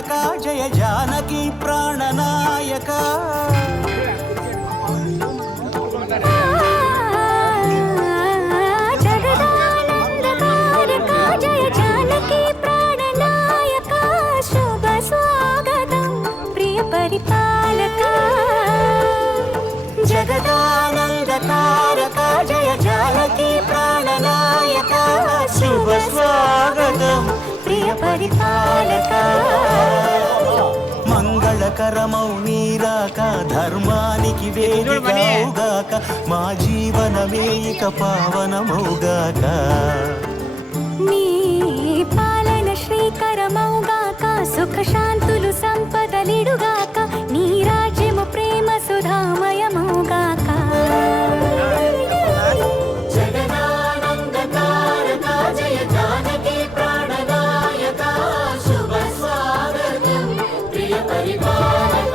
తారక జయ జానకి ప్రాణనాయక జగదానందకారక జయ జానకి ప్రాణనాయక శుభ స్వాగతం ప్రియ పరిపాలక జగదానందకారక జయ జానకి ప్రాణనాయక శుభ స్వాగతం ప్రియ పరిపాలక మంగళకరమౌ నీరాక ధర్మానికి వేదికౌగాక మా జీవనమే ఇక పావనమౌగాక నీ పాలన శ్రీకరమౌగాక సుఖ శాంతులు సంపదలిడుగాక నీ రాజ్యము ప్రేమ సుధామయమౌగాక జగదానందకారక జయ జానకి ప్రాణనాయక శుభ స్వాగతం ప్రియ పరిపాలక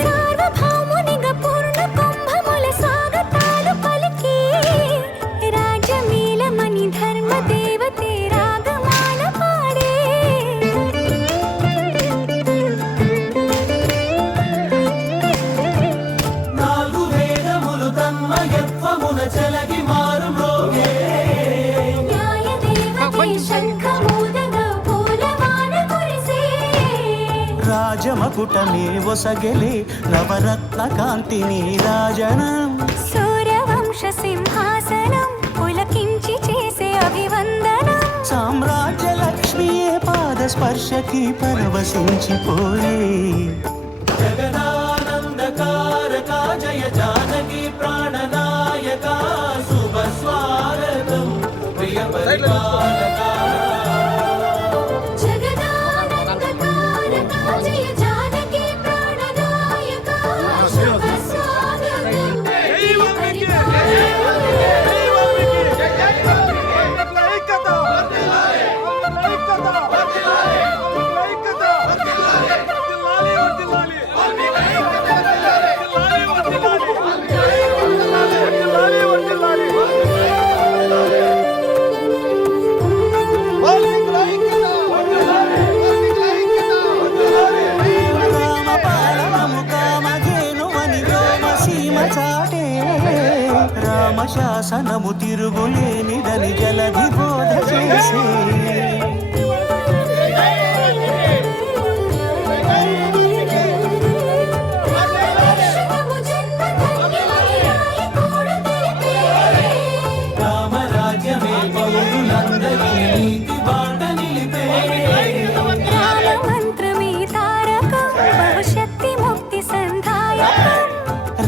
సార్వభౌమునిగా పూర్ణ కుంభముల స్వాగతాలు పలికి రాజమీలమణి ధర్మ దేవతే రాగమాల పాడే నాలుగు వేదములు తన్మయత్వమున చెలగి మారు మ్రోగే న్యాయ దేవతే శంఖమూదగా పూలవాన కురిసే రాజమకుటమే ఒసగెలే నవరత్న కాంతిని రాజనం సూర్యవంశ సింహాసనం పులకించి చేసే అభివందనం సామ్రాజ్య లక్ష్మియే పాద స్పర్శకి పరవశించిపోయే జగదానందకారక జయ జానకి ప్రాణనాయక శుభ స్వాగతం ప్రియ పరిపాలక జగదానందకారక జయ జానకి ప్రాణనాయక శుభ స్వాగతం ప్రియ రామపాలనము కామధేనువని వ్యోమసీమ చాటే రామశాసనము తిరుగులేనిదని జలధి బోధ చేసే రామరాజ్యమే పౌరులందరికీ నీతి బాట నిలిపే రామమంత్రమే తారకం భవిష్యత్తి ముక్తి సంధాయకం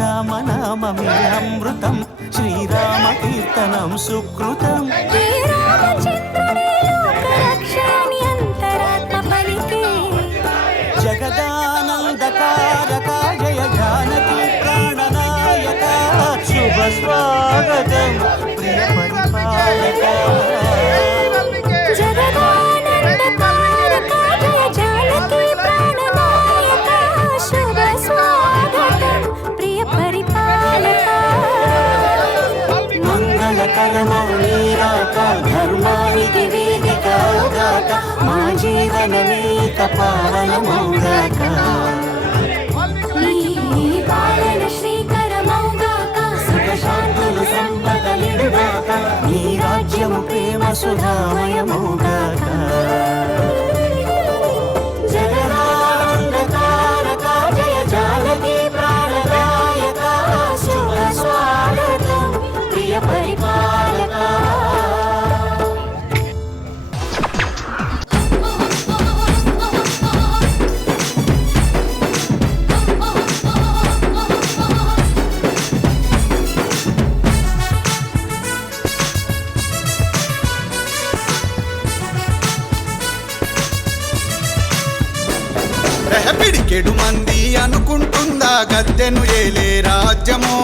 రామనామమే అమృతం శ్రీరామ కీర్తనం సుకృతం ఈ రామచంద్రుడే లోకరక్షణి అంతరాత్మ పలికే జగదానందకారక జయ జానకి ప్రాణనాయక శుభ స్వాగతం ప్రియ పరిపాలక జగదానందకారక జయ జానకి ప్రాణనాయక శుభ స్వాగతం ప్రియ పరిపాలక మంగళకరమౌ నీరాక ధర్మానికి వేదికౌగాక మా జీవనమే ఇక పావనమౌగాక నీ పాలన శ్రీకరమౌగాక సుఖ శాంతులు సంపదలిడుగాక నీ రాజ్యము ప్రేమ సుధామయమౌగాక జగదానందకారక జయ జానకి ప్రాణనాయక శుభ స్వాగతం ప్రియ పరిపాలక పిడికెడు మంది అనుకుంటుందా గద్దెను ఏలే రాజ్యము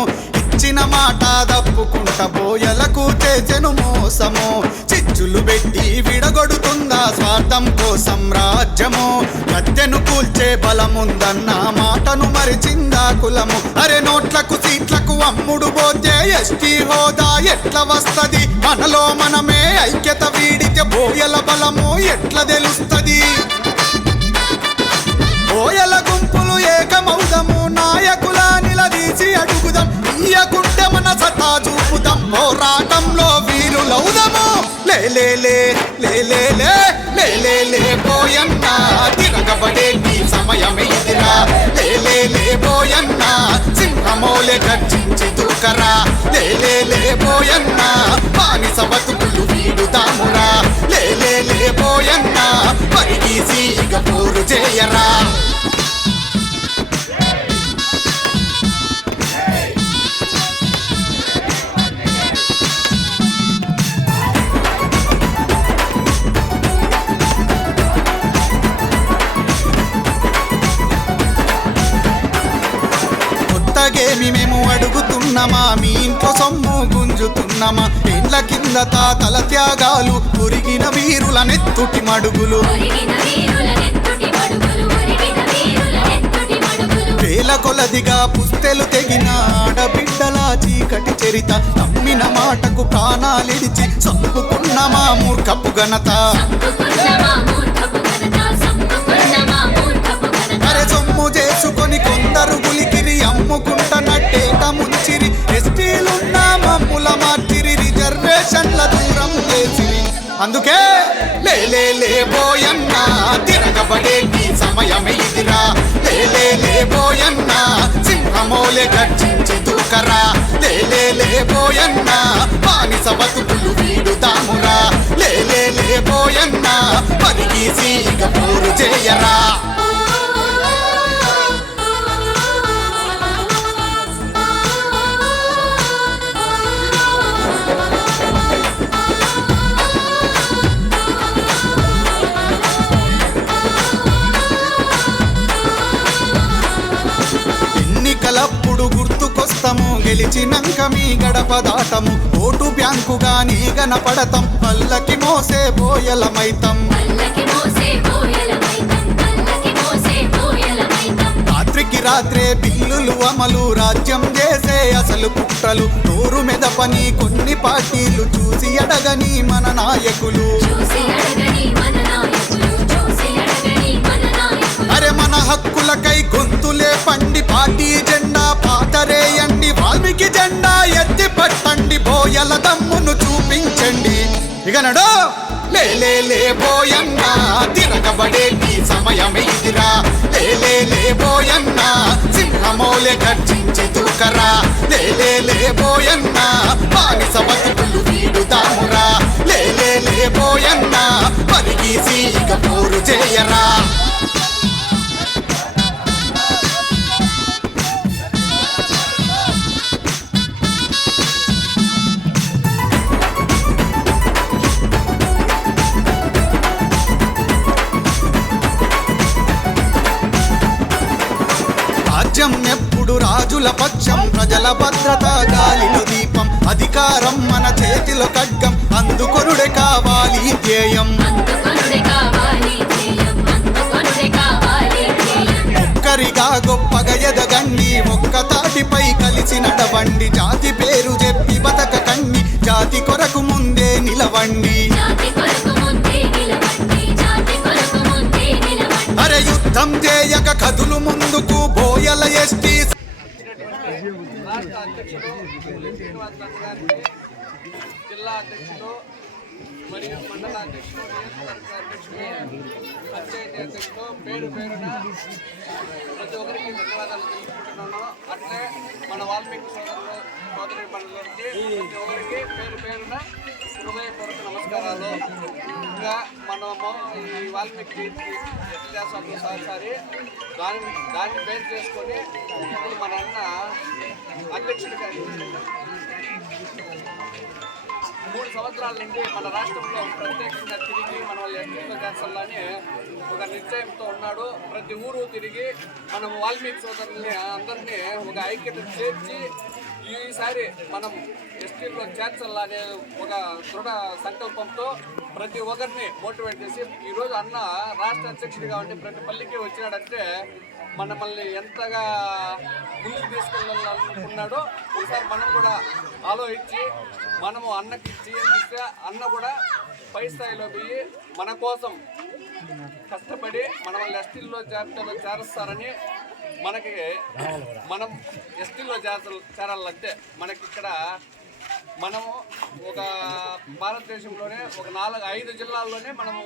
ఇచ్చిన మాట దప్పుకుంట బోయలకు చేసెను మోసము చిచ్చులు పెట్టి విడగొడుతుందా స్వార్థం కోసం రాజ్యము గద్దెను కూల్చే బలముందన్న మాటను మరిచిందా కులము అరే నోట్లకు సీట్లకు అమ్ముడు పోతే ఎస్టీ హోదా ఎట్లా వస్తది మనలో మనమే ఐక్యత వీడితే బోయల బలము ఎట్లా తెలుస్తది బోయల గుంపులు ఏకమౌదము నాయకుల నిలదీసి అడుగుదాం ఇయ్యకుంటే మన సత్తా చూపుదాం పోరాటంలో వీరులౌదము లే బోయన్నా తిరగబడే నీ సమయమే ఇదిరా లే బోయన్నా సింహమోలే గర్జించి దూకరా లే బోయన్నా బానిస బతుకులు వీడుదామురా లే బోయన్నా పరిగీసి ఇక పోరు చేయరా కొత్తగేమి మేము అడుగుతున్నామా మీ ఇంట్లో సొమ్ము గుంజుతున్నామా ఇండ్ల కింద తాతల త్యాగాలు ఉరిగిన వీరుల నెత్తుటి మడుగులు వేల కొలదిగా పుస్తెలు తెగిన ఆడబిడ్డల చీకటి చరిత నమ్మిన మాటకు ప్రాణాలిడిచి చంపుకున్న మా మూర్ఖపు ఘనత అరే సొమ్ము చేసుకొని కొందరు గులికిరి అమ్ముకుంటనట్టేట ముంచిరి ఎస్టీలున్న మమ్ముల మార్చిరి రిజర్వేషన్ల దూరం చేసిరి అందుకే లే బోయన్నా తిరగబడే నీ సమయమే ఇదిరా లే బోయన్నా సింహమోలే గర్జించి దూకరా లే బోయన్నా బానిస బతుకులు వీడుదామురా లే బోయన్నా పరిగీసి ఇక పోరు చేయరా ఎన్నికలప్పుడు గుర్తుకొస్తాము గెలిచినంక మీ గడప దాటము ఓటు బ్యాంకుగా నీ గనపడతాం పల్లకి మోసే బోయలమైతం రాత్రికి రాత్రే బిల్లులు అమలు రాజ్యం చేసే అసలు కుట్రలు నోరు మెదపని కొన్ని పార్టీలు చూసి అడగని మన నాయకులు అరే మన హక్కులకై గొంతులే పండి పార్టీ జెండా పాతరేయండి వాల్మీకి జెండా ఎత్తి పట్టండి బోయల దమ్మును చూపించండి ఇక నడు లే బోయన్నా తిరగబడే నీ సమయమే ఇదిరా లే బోయన్నా సింహమోలే గర్జించి దూకరా లే బోయన్నా బానిస బతుకులు వీడుదామురా లే బోయన్నా పరిగీసి ఇక పోరు చేయరా రాజ్యం ఎప్పుడు రాజుల పక్షం ప్రజల భద్రత గాలిలో దీపం అధికారం మన చేతిలో ఖడ్గం అందుకొనుడే కావాలి ధ్యేయం ఒక్కరిగా గొప్పగా ఎదగండి ఒక్క తాటిపై కలిసి నడవండి జాతి పేరు చెప్పి బతకకండి జాతి కొరకు ముందే నిలవండి అరే యుద్ధం చేయక కదులు ముందుకు బోయల ఎస్టీ జిల్లా అధ్యక్షుడు మరియు మండల అధ్యక్షుడు నియోజకవర్గ అధ్యక్షుడు పంచాయతీ అధ్యక్షుడు పేరున ప్రతి ఒక్కరికి ధన్యవాదాలు తెలుసుకుంటున్నాను. అట్లే మన వాల్మీకి సోదరి మండలికి ప్రతి ఒక్కరికి పేరున హృదయపూర్వక నమస్కారాలు. ఇంకా మనము ఈ వాల్మీకి ఎట్లా చేస్తాము సారి దాన్ని బేస్ చేసుకొని ఇప్పుడు మన అన్న అధ్యక్షుడిగా 3 సంవత్సరాల నుండి మన రాష్ట్రంలో ప్రత్యేకంగా తిరిగి మన ఎస్టీలో చేస్తాలని ఒక నిశ్చయంతో ఉన్నాడు. ప్రతి ఊరు తిరిగి మనం వాల్మీకి సోదరుల్ని అందరినీ ఒక ఐక్యత చేర్చి ఈసారి మనం ఎస్టీల్లో చేర్చాలనే ఒక దృఢ సంకల్పంతో ప్రతి ఒక్కరిని మోటివేట్ చేసి ఈరోజు అన్న రాష్ట్ర అధ్యక్షుడిగా ఉండి ప్రతి పల్లికి వచ్చినాడంటే మనల్ని ఎంతగా ముందుకు తీసుకెళ్ళాలనుకున్నాడో ఈసారి మనం కూడా ఆలోచించి మనము అన్నకి ఇస్తే అన్న కూడా పై స్థాయిలో పోయి మన కోసం కష్టపడి మనల్ని ఎస్టీల్లో జాబితాలో చేరుస్తారని మనకి మనం ఎస్టీల్లో చేరాలంటే మనకి ఇక్కడ మనము ఒక భారతదేశంలోనే ఒక 4-5 జిల్లాల్లోనే మనము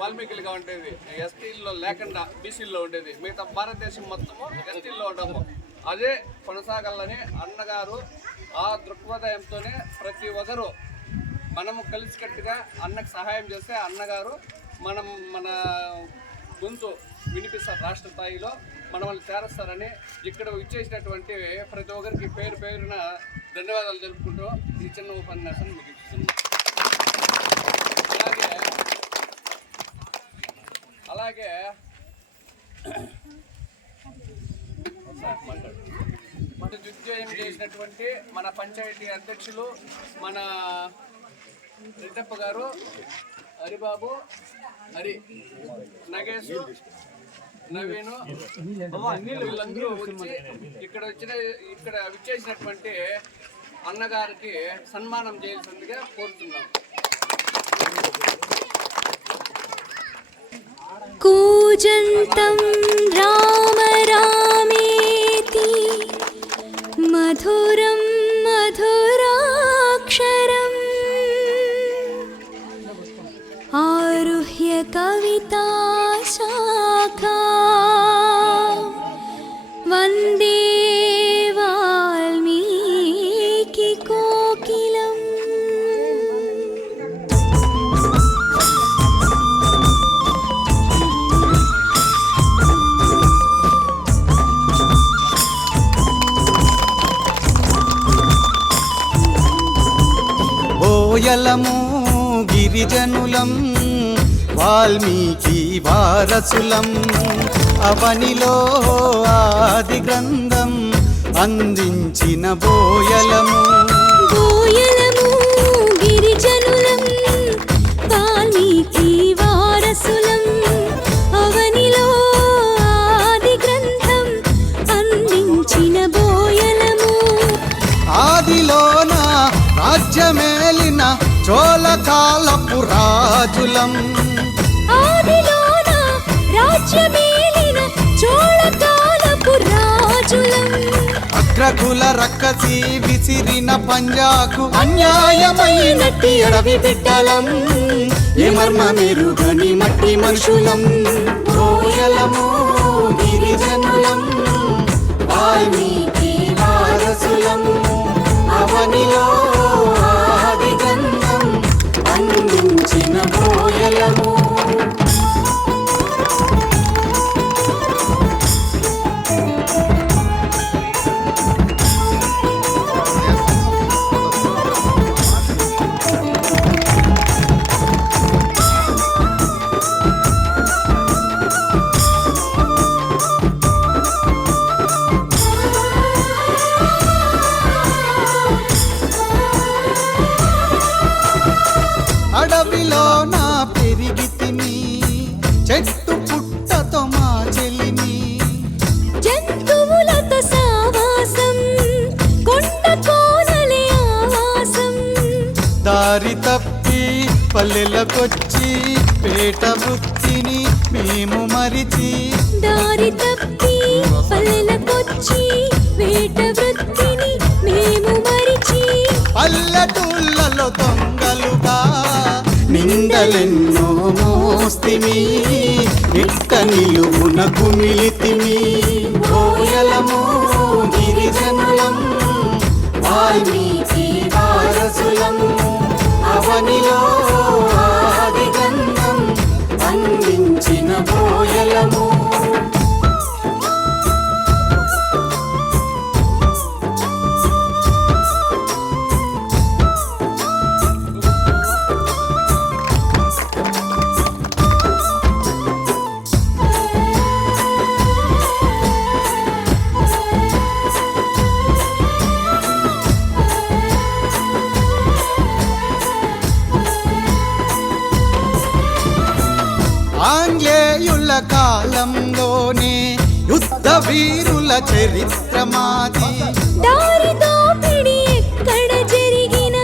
వాల్మీకిలుగా ఉండేది ఎస్టీల్లో లేకుండా బీసీల్లో ఉండేది మిగతా భారతదేశం మొత్తము ఎస్టీల్లో ఉండము అదే కొనసాగాలని అన్నగారు ఆ దృక్పథంతోనే ప్రతి ఒక్కరూ మనము కలిసికట్టుగా అన్నకు సహాయం చేస్తే అన్నగారు మన గొంతు వినిపిస్తారు రాష్ట్ర స్థాయిలో మనల్ని చేరుస్తారని ఇక్కడ ఇచ్చేసినటువంటి ప్రతి ఒక్కరికి పేరున ధన్యవాదాలు తెలుపుకుంటూ ఈ చిన్న ఉపన్యాసం ముగిస్తున్నాం. అలాగే దిగ్విజయం చేసినటువంటి మన పంచాయతీ అధ్యక్షులు మన రెడ్డప్ప గారు, హరిబాబు, నగేష్, నవీను వీళ్ళందరూ వచ్చి ఇక్కడ విచ్చేసినటువంటి అన్నగారికి సన్మానం చేయాల్సిందిగా కోరుతున్నాం. కూజంతం రామ రామేతి మధురం మధురాక్షరం ఆరుహ్య కవితా శాఖా వందే వాల్మీకి కోకిలం. బోయలము గిరిజనులం వాల్మీకి వారసులం అవనిలో ఆది గ్రంథం అందించిన బోయలము గిరిజనులం వాల్మీకి వారసులం అవనిలో ఆది గ్రంథం అందించిన బోయలము ఆదిలోన రాజ్యమేలిన చోళకాలపు రాజులం ఆదిలోన రాజ్యమేలిన చోళకాలపు రాజులం అగ్రకుల రక్కసి విసిరిన పంజాకు అన్యాయమైనట్టి అడవి బిడ్డలం ఏ మర్మమెరుగని మట్టి మనుషులం బోయలము గిరిజనులం వాల్మీకి వారసులం అవనిలో ఆది గ్రంథం అందించిన బోయలము. అడవిలో నా పెరిగితిని చెట్టు పుట్టతో మా చెల్లిని జంతువులతో సావాసం కొండ కోనలే ఆవాసం దారి తప్పి పల్లెలకొచ్చి పేట వృత్తిని మేము మరిచి దారి తప్పి పల్లెలకొచ్చి వేట వృత్తిని మేము మరిచి పల్లెటూళ్ళలో దొంగలుగా నిందలెన్నో మోస్తిమి ఇట్ట నిలువున కుమిలితిమి బోయలము గిరిజనులం వాల్మీకి వారసులం అవనిలో ఆది గ్రంథం అందించిన బోయలము. కాలంలోనే యుద్ధ వీరుల చరిత్ర మాది. దారి దోపిడి ఎక్కడ జరిగిన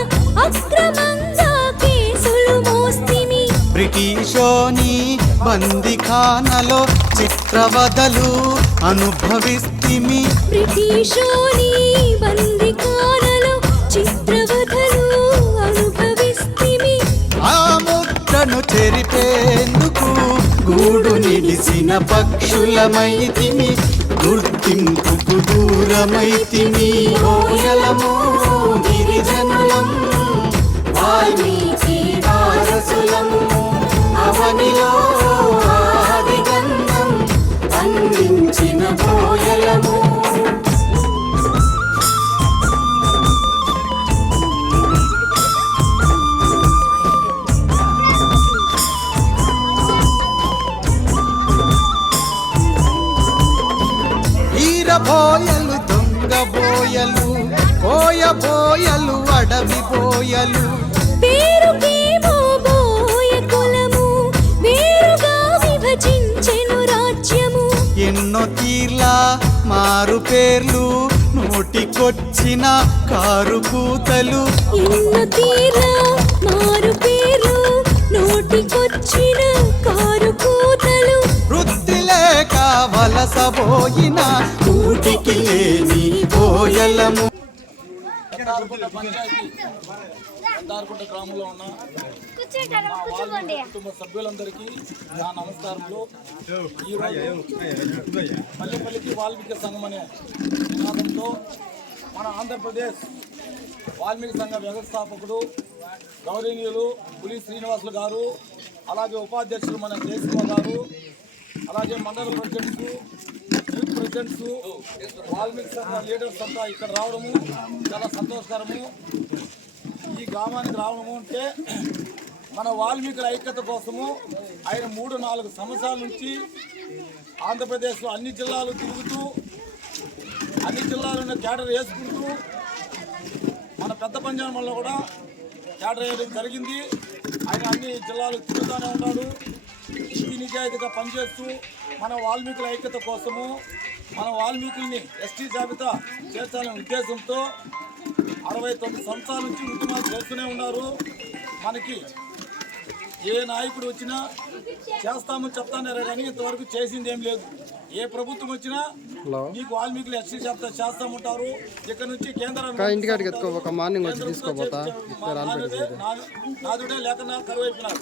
అక్రమంగా కేసులు మోస్తిమి. బ్రిటిషోని బందిఖానలో చిత్రవదలు అనుభవిస్తిమి. బ్రిటిషోని బందిఖానలో చిత్రవధలు అనుభవిస్తిమి. ఆ ముద్రను చెరిపేందుకు గూడు నిలిసిన పక్షులమైతిమి. గుర్తింపుకు దూరమైతిమి. ఓయలము గిరిజనులం వాల్మీకి వారసులము. అవనిలో ఆదిగంధం అందించిన ఓయలము. ఈరబోయలు దొంగబోయలు కోయబోయలు అడవి బోయలు. పేరుకేమో బోయ కులము వేరుగా విభజించెను రాజ్యము. ఎన్నో తీర్ల మారు పేర్లు నోటికొచ్చిన కారు కూతలు. ఎన్నో తీర మారు పేరు నోటికొచ్చిన కారు కూతలు. వృత్తి లేక వలసబోయిన కూటికి లేని బోయలము. దారుకుంట గ్రామంలో ఉన్న మా వాల్మీకి కుటుంబ సభ్యులందరికీ నా నమస్కారములు. ఈరోజు పల్లెపల్లికి వాల్మీకి సంఘం అనే నినాదంతో మన ఆంధ్రప్రదేశ్ వాల్మీకి సంఘ వ్యవస్థాపకుడు గౌరవనీయులు పులి శ్రీనివాసులు గారు, అలాగే ఉపాధ్యక్షులు మన జయసింహ గారు, అలాగే మండల ప్రెసిడెంట్స్, యూత్ ప్రెసిడెంట్స్, వాల్మీకి సంఘ లీడర్స్ అంతా ఇక్కడ రావడము చాలా సంతోషకరము. ఈ గ్రామానికి రావడము అంటే మన వాల్మీకుల ఐక్యత కోసము ఆయన 3-4 సంవత్సరాల నుంచి ఆంధ్రప్రదేశ్లో అన్ని జిల్లాలు తిరుగుతూ అన్ని జిల్లాలను క్యాడర్ వేసుకుంటూ మన పెద్ద పంజాబ్ కూడా క్యాడర్ వేయడం జరిగింది. ఆయన అన్ని జిల్లాలు తిరుగుతూనే ఉన్నాడు. నీతి నిజాయితీగా పనిచేస్తూ మన వాల్మీకుల ఐక్యత కోసము మన వాల్మీకుల్ని ఎస్టీ జాబితా చేర్చాలనే ఉద్దేశంతో 69 సంవత్సరాల నుంచి ఉద్యమాలు చేస్తూనే ఉన్నారు. మనకి ఏ నాయకుడు వచ్చినా చేస్తామని చెప్తానారే కానీ ఇంతవరకు చేసింది ఏం లేదు. ఏ ప్రభుత్వం వచ్చినా మీకు వాల్మీకులు ఎస్టీ జాబితా చేస్తామంటారు. ఇక్కడ నుంచి నాదుడే లేకన్నా కరువైపోయినారు.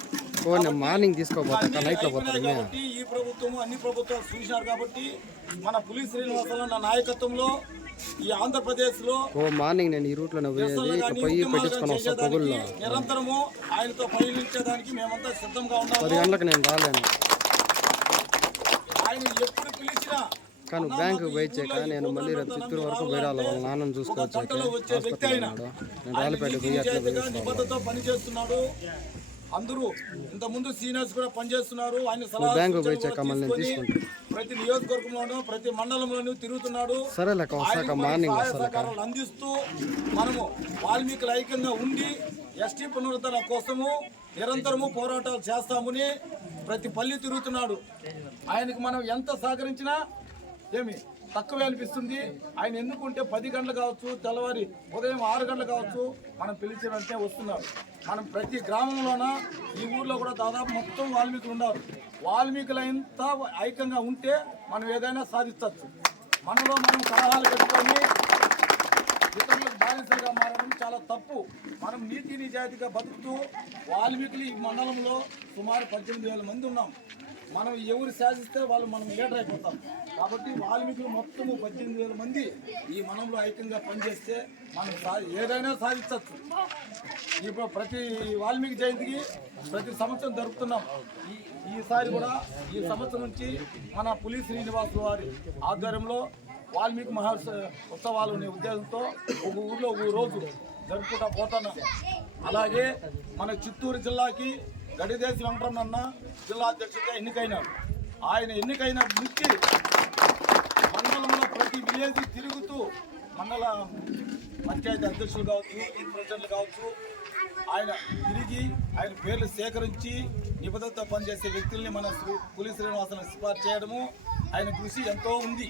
మార్నింగ్ తీసుకోపోతా కాబట్టి ఈ ప్రభుత్వం అన్ని ప్రభుత్వాలు చూసినారు కాబట్టి మన పులి శ్రీనివాసరావు నా నాయకత్వంలో ఈ ఆంధ్రప్రదేశ్ లో మార్నింగ్ నేను ఈ రూట్ లో నిరంతరము ఆయనతో పయనించేదానికి మేమంతా సిద్ధంగా ఉన్నాము. 10 గంటలకు నేను రాలేను ఆయన ఎప్పుడు పిలిచినా కానీ బ్యాంకు పోయిచ్చాక నేను మళ్ళీ రేపు చిత్తూరు వరకు పోయిరాలి. వాళ్ళ నాన్నను చూసుకోవచ్చు. నేను రాలిపేట పోయి అట్లా నిబద్ధతతో పనిచేస్తున్నాడు. అందరూ ఇంత ముందు సీనియర్స్ కూడా పనిచేస్తున్నారు. ఆయన బ్యాంకు పోయిచ్చాక మళ్ళీ నేను తీసుకుంటాను. ప్రతి నియోజకవర్గంలోనూ ప్రతి మండలంలోనూ తిరుగుతున్నాడు. సరేలేక వస్తాక మార్నింగ్ సహకారాలు అందిస్తూ మనము వాల్మీకుల ఐక్యంగా ఉండి ఎస్టీ పునరుద్ధరణ కోసము నిరంతరము పోరాటాలు చేస్తామని ప్రతి పల్లి తిరుగుతున్నాడు. ఆయనకు మనం ఎంత సహకరించినా ఏమి తక్కువే అనిపిస్తుంది. ఆయన ఎందుకుంటే 10 గంటలు కావచ్చు, తెల్లవారి ఉదయం 6 గంటలు కావచ్చు, మనం పిలిచినంటే వస్తున్నారు. మనం ప్రతి గ్రామంలోన ఈ ఊర్లో కూడా దాదాపు మొత్తం వాల్మీకులు ఉన్నారు. వాల్మీకులంతా ఐక్యంగా ఉంటే మనం ఏదైనా సాధించవచ్చు. మనలో మనం కలహాలు పెట్టుకొని ఇతరులకు బానిసలుగా మారడం చాలా తప్పు. మనం నీతి నిజాయితీగా బతుకుతూ వాల్మీకులు ఈ మండలంలో సుమారు 18,000 మంది ఉన్నాం. మనం ఎవరు శాసిస్తే వాళ్ళు మనం లీడర్ అయిపోతాం. కాబట్టి వాల్మీకులు మొత్తము 18,000 మంది ఈ మనంలో ఐక్యంగా పనిచేస్తే మనం ఏదైనా సాధించవచ్చు. ఇప్పుడు ప్రతి వాల్మీకి జయంతికి ప్రతి సంవత్సరం జరుపుతున్నాం. ఈసారి కూడా ఈ సంవత్సరం నుంచి మన పులి శ్రీనివాసులు వారి ఆధ్వర్యంలో వాల్మీకి ఉత్సవాలు అనే ఉద్దేశంతో ఒక ఊర్లో ఒక రోజు జరుపుకుంటా పోతున్నాం. అలాగే మన చిత్తూరు జిల్లాకి గడిదేశి వెంకటరమణ జిల్లా అధ్యక్షుడిగా ఎన్నికైనారు. ఆయన ఎన్నికైన నుంచి మండలంలో ప్రతి విలేజ్ తిరుగుతూ మండల పంచాయతీ అధ్యక్షులు కావచ్చు, ప్రెసిడెంట్లు కావచ్చు, ఆయన తిరిగి ఆయన పేర్లు సేకరించి నిబద్ధతతో పనిచేసే వ్యక్తుల్ని మన పులి శ్రీనివాసను సిఫార్సు చేయడము, ఆయన కృషి ఎంతో ఉంది.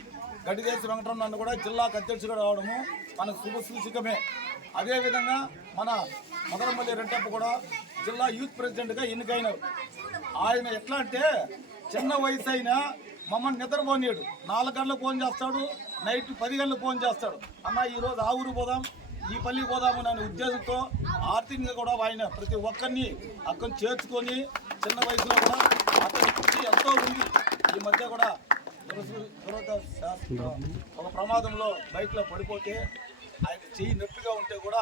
గడిదేశి వెంకటరమణ కూడా జిల్లాకు అధ్యక్షుడు రావడము మనకు శుభ సూచకమే. అదేవిధంగా మన మదనపల్లి రెడ్డప్ప కూడా జిల్లా యూత్ ప్రెసిడెంట్గా ఎన్నికైనారు. ఆయన ఎట్లా అంటే చిన్న వయసు అయినా మమ్మల్ని నిద్రపోనీయడు. 4 గంటలకు ఫోన్ చేస్తాడు, నైట్ 10 గంటలకు ఫోన్ చేస్తాడు. అన్న ఈరోజు ఆ ఊరు పోదాం, ఈ పల్లికి పోదామని అనే ఉద్దేశంతో ఆర్థికంగా కూడా ఆయన ప్రతి ఒక్కరిని అక్కడ చేర్చుకొని చిన్న వయసులో కూడా అతని కృషి ఎంతో ఉంది. ఈ మధ్య కూడా ఒక ప్రమాదంలో బైక్లో పడిపోతే ఆయన చెయ్యి నొప్పిగా ఉంటే కూడా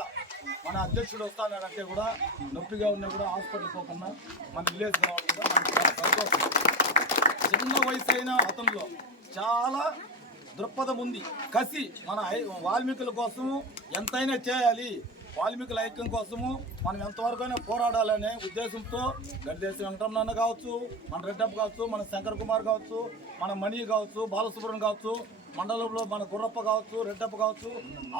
మన అధ్యక్షుడు వస్తానంటే కూడా నొప్పిగా ఉన్నా కూడా హాస్పిటల్కి పోకుండా మన విలేజ్ రావడం కూడా మనకి చాలా సంతోషం. చిన్న వయసు అయిన అతనిలో చాలా దృక్పథం ఉంది, కసి. మన వాల్మీకుల కోసము ఎంతైనా చేయాలి, వాల్మీకుల ఐక్యం కోసము మనం ఎంతవరకైనా పోరాడాలనే ఉద్దేశంతో గడిదేశి వెంకటరమణ కావచ్చు, మన రెడ్డప్ప కావచ్చు, మన శంకర్ కుమార్ కావచ్చు, మన మణి కావచ్చు, బాలసుబ్రహ్మణ్యం కావచ్చు, మండలంలో మన గుర్రప్ప కావచ్చు, రెడ్డప్ప కావచ్చు,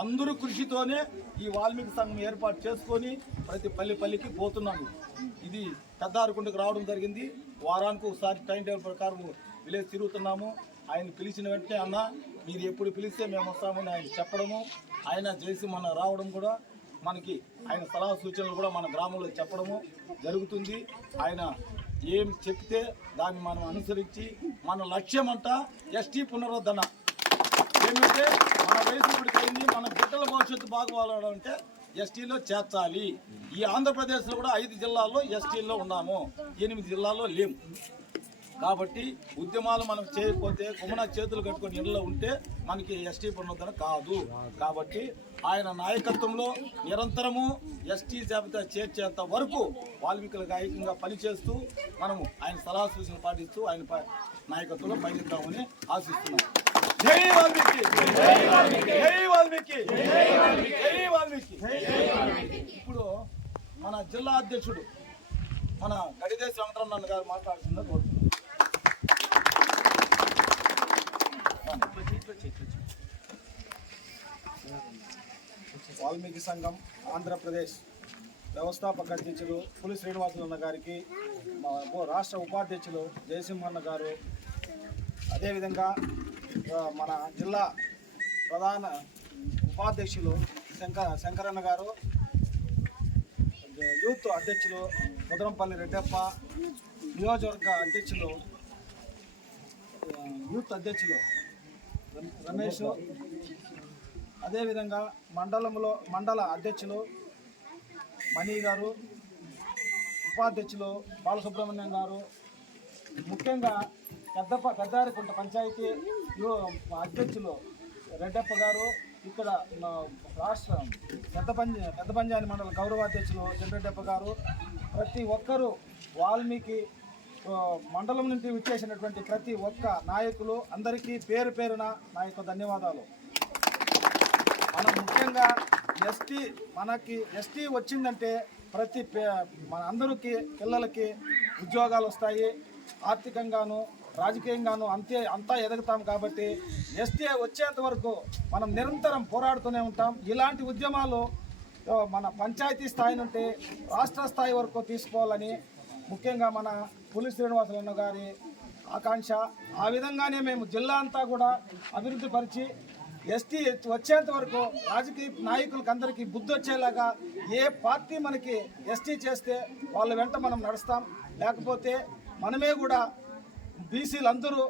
అందరూ కృషితోనే ఈ వాల్మీకి సంఘం ఏర్పాటు చేసుకొని ప్రతి పల్లికి పోతున్నాము. ఇది పెద్ద అరకుంటకు రావడం జరిగింది. వారానికి ఒకసారి టైం టేబుల్ ప్రకారం విలేజ్ తిరుగుతున్నాము. ఆయన పిలిచిన వెంటనే అన్న మీరు ఎప్పుడు పిలిస్తే మేము వస్తామని ఆయన చెప్పడము, ఆయన చేసి మన రావడం కూడా మనకి ఆయన సలహా సూచనలు కూడా మన గ్రామంలో చెప్పడము జరుగుతుంది. ఆయన ఏం చెప్తే దాన్ని మనం అనుసరించి మన లక్ష్యం అంతా ఎస్టీ పునరుద్ధరణ. ఏమంటే మన వయసు ఇప్పటికి అయింది, మన బిడ్డల భవిష్యత్తు బాగుపడాలంటే ఎస్టీలో చేర్చాలి. ఈ ఆంధ్రప్రదేశ్లో కూడా 5 జిల్లాల్లో ఎస్టీల్లో ఉన్నాము, 8 జిల్లాల్లో లేము. కాబట్టి ఉద్యమాలు మనం చేయకపోతే గుమ్మన చేతులు కట్టుకొని ఇళ్ళలో ఉంటే మనకి ఎస్టీ పునరుద్ధరణ కాదు. కాబట్టి ఆయన నాయకత్వంలో నిరంతరము ఎస్టీ జాబితా చేర్చేంత వరకు వాల్మీకులకు ఐక్యంగా పనిచేస్తూ మనము ఆయన సలహా సూచనలు పాటిస్తూ ఆయన నాయకత్వంలో పయనిద్దామని ఆశిస్తున్నాం. జై వాల్మీకి, జై వాల్మీకి, జై వాల్మీకి, జై వాల్మీకి. ఇప్పుడు మన జిల్లా అధ్యక్షుడు మన గడిదేశి వెంకటరమణ గారు మాట్లాడుతున్నారు కోరుతున్నాం. వాల్మీకి సంఘం ఆంధ్రప్రదేశ్ వ్యవస్థాపక అధ్యక్షులు పులి శ్రీనివాసన్న గారికి, రాష్ట్ర ఉపాధ్యక్షులు జయసింహన్న గారు, అదేవిధంగా మన జిల్లా ప్రధాన ఉపాధ్యక్షులు శంకరన్న గారు, యూత్ అధ్యక్షులు ముదరంపల్లి రెడ్డప్ప, నియోజకవర్గ అధ్యక్షులు యూత్ అధ్యక్షులు రమేష్, అదేవిధంగా మండల అధ్యక్షులు మణి గారు, ఉపాధ్యక్షులు బాలసుబ్రహ్మణ్యం గారు, ముఖ్యంగా పెద్దారికుంట పంచాయతీ అధ్యక్షులు రెడ్డప్ప గారు, ఇక్కడ రాష్ట్ర పెద్ద పంచాయతీ మండల గౌరవాధ్యక్షులు చెండ్రెడ్డప్ప గారు, ప్రతి ఒక్కరూ వాల్మీకి మండలం నుంచి విచ్చేసినటువంటి ప్రతి ఒక్క నాయకులు అందరికీ పేరు పేరున నా యొక్క ధన్యవాదాలు. మనం ముఖ్యంగా ఎస్టీ వచ్చిందంటే మన అందరికీ పిల్లలకి ఉద్యోగాలు వస్తాయి, ఆర్థికంగాను రాజకీయంగాను అంతా ఎదుగుతాం. కాబట్టి ఎస్టీ వచ్చేంత వరకు మనం నిరంతరం పోరాడుతూనే ఉంటాం. ఇలాంటి ఉద్యమాలు మన పంచాయతీ స్థాయి నుండి రాష్ట్ర స్థాయి వరకు తీసుకోవాలని ముఖ్యంగా మన పులి శ్రీనివాసన్న గారి ఆకాంక్ష. ఆ విధంగానే మేము జిల్లా అంతా కూడా అభివృద్ధి పరిచి ఎస్టీ వచ్చేంత వరకు రాజకీయ నాయకులకు అందరికీ బుద్ధి వచ్చేలాగా ఏ పార్టీ మనకి ఎస్టీ చేస్తే వాళ్ళ వెంట మనం నడుస్తాం. లేకపోతే మనమే కూడా బీసీలు అందరూ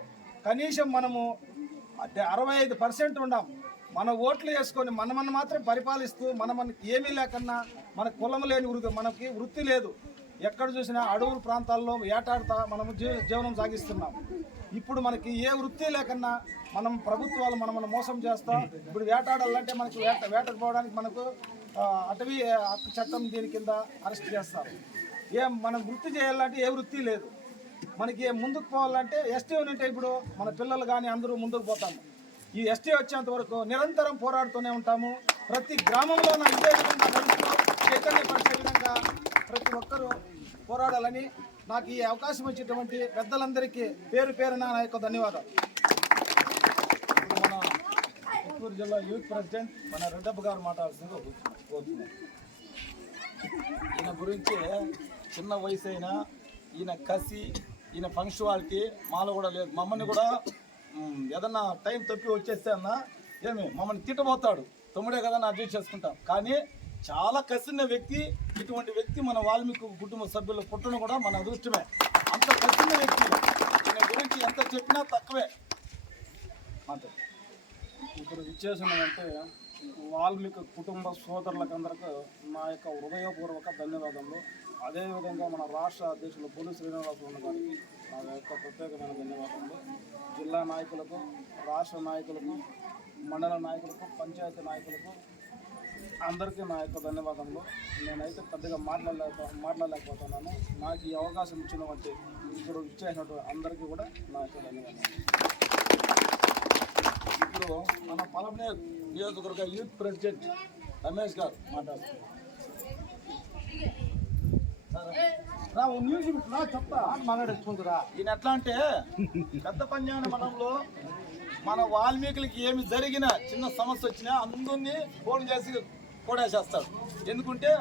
కనీసం మనము 65% ఉన్నాం. మన ఓట్లు వేసుకొని మనమన్న మాత్రం పరిపాలిస్తూ మనకి ఏమీ లేకన్నా మన కులం లేని మనకి వృత్తి లేదు. ఎక్కడ చూసినా అడవుల ప్రాంతాల్లో వేటాడుతా మనము జీవనం సాగిస్తున్నాం. ఇప్పుడు మనకి ఏ వృత్తి లేకన్నా మనం ప్రభుత్వాలు మనల్ని మోసం చేస్తాం. ఇప్పుడు వేటాడాలంటే మనకి వేటకు పోవడానికి మనకు అటవీ హక్కు చట్టం దీని కింద అరెస్ట్ చేస్తాం. మనం వృత్తి చేయాలంటే ఏ వృత్తి లేదు. మనకి ముందుకు పోవాలంటే ఎస్టీ ఉంటే ఇప్పుడు మన పిల్లలు కానీ అందరూ ముందుకు పోతాము. ఈ ఎస్టీ వచ్చేంత వరకు నిరంతరం పోరాడుతూనే ఉంటాము. ప్రతి గ్రామంలో ఇదే విధంగా నడుస్తూ చైతన్యపరిచే విధంగా ప్రతి ఒక్కరూ పోరాడాలని నాకు ఈ అవకాశం ఇచ్చేటువంటి పెద్దలందరికీ పేరు పేరున నా యొక్క ధన్యవాదాలు. మన చిత్తూరు జిల్లా యూత్ ప్రెసిడెంట్ మన రెడ్డప్ప గారు మాట్లాడాల్సిందిగా కోరుతున్నాను. ఈయన గురించి చిన్న వయసు అయినా ఈయన కసి, ఈయన పంక్చువాలిటీ మాలో కూడా లేదు. మమ్మల్ని కూడా ఏదన్నా టైం తప్పి వచ్చేస్తే అన్న ఏమి మమ్మల్ని తిట్టబోతాడు, తమ్ముడే కదా అడ్జస్ట్ చేసుకుంటాం. కానీ చాలా కసిన వ్యక్తి. ఇటువంటి వ్యక్తి మన వాల్మీకి కుటుంబ సభ్యులు పుట్టడం కూడా మన అదృష్టమే. అంత కసిన వ్యక్తి. ఈయన గురించి ఎంత చెప్పినా తక్కువే. అంతే. ఇప్పుడు విచ్చేసినామంటే వాల్మీకి కుటుంబ సోదరులకందరికీ నా యొక్క హృదయపూర్వక ధన్యవాదములు. అదేవిధంగా మన రాష్ట్ర అధ్యక్షులు పొల్లు శ్రీనివాసరావు గారికి నా యొక్క ప్రత్యేకమైన ధన్యవాదములు. జిల్లా నాయకులకు, రాష్ట్ర నాయకులకు, మండల నాయకులకు, పంచాయతీ నాయకులకు అందరికీ నా యొక్క ధన్యవాదములు. నేనైతే పెద్దగా మాట్లాడలేకపోతున్నాను. నాకు ఈ అవకాశం ఇచ్చినటువంటి ఇప్పుడు ఇచ్చేసినటువంటి అందరికీ కూడా నా యొక్క ధన్యవాదాలు. ఇప్పుడు మన పలమనేరు నియోజకవర్గ యూత్ ప్రెసిడెంట్ రమేష్ గారు మాట్లాడుతున్నారు. ఈయన ఎట్లా అంటే పెద్ద పంజాన మనంలో మన వాల్మీకులకి ఏమి జరిగినా చిన్న సమస్య వచ్చినా అందరినీ ఫోన్ చేసి కొడేసేస్తాడు. ఎందుకంటే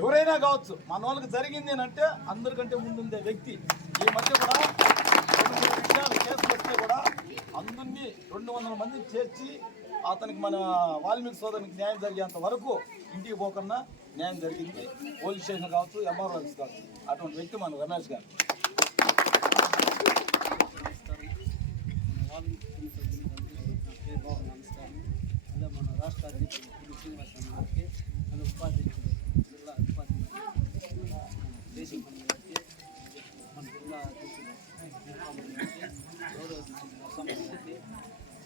ఎవరైనా కావచ్చు, మన వాళ్ళకి జరిగింది అంటే అందరికంటే ముందుండే వ్యక్తి. ఈ మధ్య కూడా 2-3 విషయాలు కేసులు వస్తే కూడా అందరినీ 200 మందిని చేర్చి అతనికి మన వాల్మీకి సోదరునికి న్యాయం జరిగేంత వరకు ఇంటికి పోకుండా న్యాయం జరిగింది. పోలీస్ స్టేషన్ కావచ్చు, ఎంఆర్ఓస్ కావచ్చు. అటువంటి వ్యక్తి మన రమేష్ గారు. నమస్కారం. అదే మన రాష్ట్ర అధ్యక్షుడు శ్రీనివాసరావు గారికి, మన ఉపాధ్యక్షుడు జిల్లా ఉపాధ్యక్షుడు దేశం గారికి, మన జిల్లా అధ్యక్షుడు గారికి, గౌరవ అధ్యక్షుడు అస్సాం గారికి,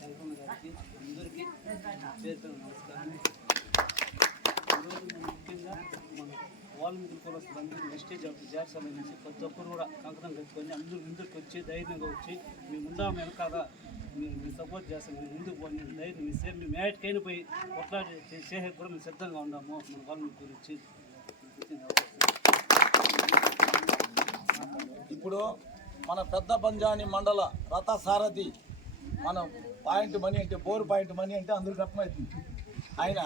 చల్పన్న గారికి అందరికీ పేరు నమస్కారం. ఈరోజు ముఖ్యంగా మన వాల్మీకి కులస్తులందరూ వెస్టేజ్ ఆఫ్ జార్సల్ నుంచి ప్రతి ఒక్కరు కూడా కంకణం కట్టుకొని అందరూ ముందుకు వచ్చి ధైర్యంగా వచ్చి మేము ఉండాము వెనకాల, మీరు సపోర్ట్ చేస్తాం, మీరు ముందుకు పోయి ధైర్యం మీ సేమ్ మీ మ్యాట్కైనా పోయి కొట్లాడి చేసే కూడా మేము సిద్ధంగా ఉన్నాము. మన వాల్మీకి గురించి ఇప్పుడు మన పెద్ద పంజాని మండల రథ సారథి మన పాయింట్ మనీ అంటే బోర్ పాయింట్ మనీ అంటే అందరికీ అర్థమవుతుంది. ఆయన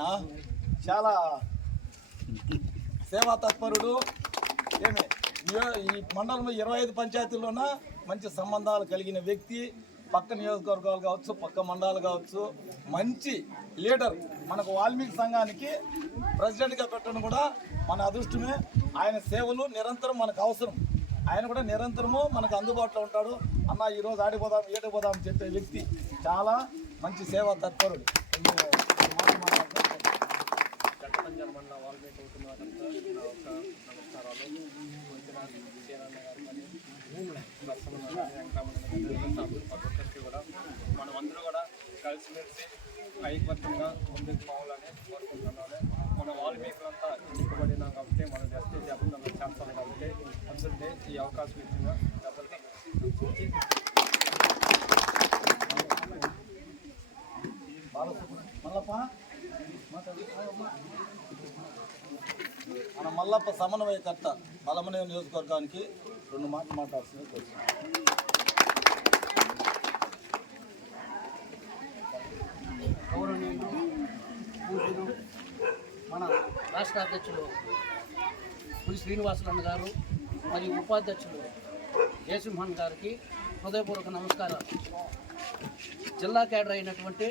చాలా సేవా తత్పరుడు. ఏమి ఈ మండలంలో 25 పంచాయతీల్లోన మంచి సంబంధాలు కలిగిన వ్యక్తి. పక్క నియోజకవర్గాలు కావచ్చు, పక్క మండలాలు కావచ్చు, మంచి లీడర్. మనకు వాల్మీకి సంఘానికి ప్రెసిడెంట్గా పెట్టడం కూడా మన అదృష్టమే. ఆయన సేవలు నిరంతరం మనకు అవసరం. ఆయన కూడా నిరంతరము మనకు అందుబాటులో ఉంటాడు. అన్న ఈరోజు ఆడిపోదాం, ఏడిపోదాం అని చెప్పే వ్యక్తి. చాలా మంచి సేవా తత్పరుడు. పంజాబ్ మండల వాల్మీకి కుటుంబాలంతా నా ఒక నమస్కారాలు. ఒక్కొక్కరికి కూడా మనం అందరూ కూడా కలిసిమెలిసి ఐకమత్యంగా ముందుకు పోవాలని కోరుకుంటున్నాను. మన వాల్మీకులంతా ఎన్నికబడినా కాబట్టి మనం జస్ట్ జపంగా చేస్తాం కాబట్టి అందరికీ ఈ అవకాశం ఇచ్చిన మన మల్లప్ప సమన్వయకర్త పలమనేరు నియోజకవర్గానికి 2 మాటలు మాట్లాడుతుంది. గౌరవనీయులు పూజలు మన రాష్ట్ర అధ్యక్షులు పులి శ్రీనివాసరావు గారు మరియు ఉపాధ్యక్షులు జయసింహన్ గారికి హృదయపూర్వక నమస్కారాలు. జిల్లా కేడర్ అయినటువంటి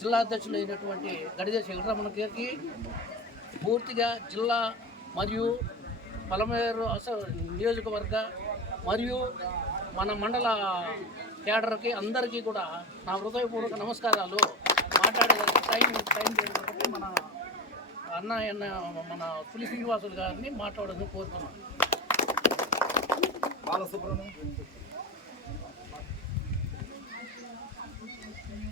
జిల్లా అధ్యక్షులు అయినటువంటి గడిదేశ వెంకటరమణ గారికి, పూర్తిగా జిల్లా మరియు పలమనేరు నియోజకవర్గ మరియు మన మండల కేడర్కి అందరికీ కూడా నా హృదయపూర్వక నమస్కారాలు. మాట్లాడేదానికి టైం కాబట్టి మన మన పులి శ్రీనివాసులు గారిని మాట్లాడాలని కోరుతున్నాను. బాలసుబ్రహ్మణ్యం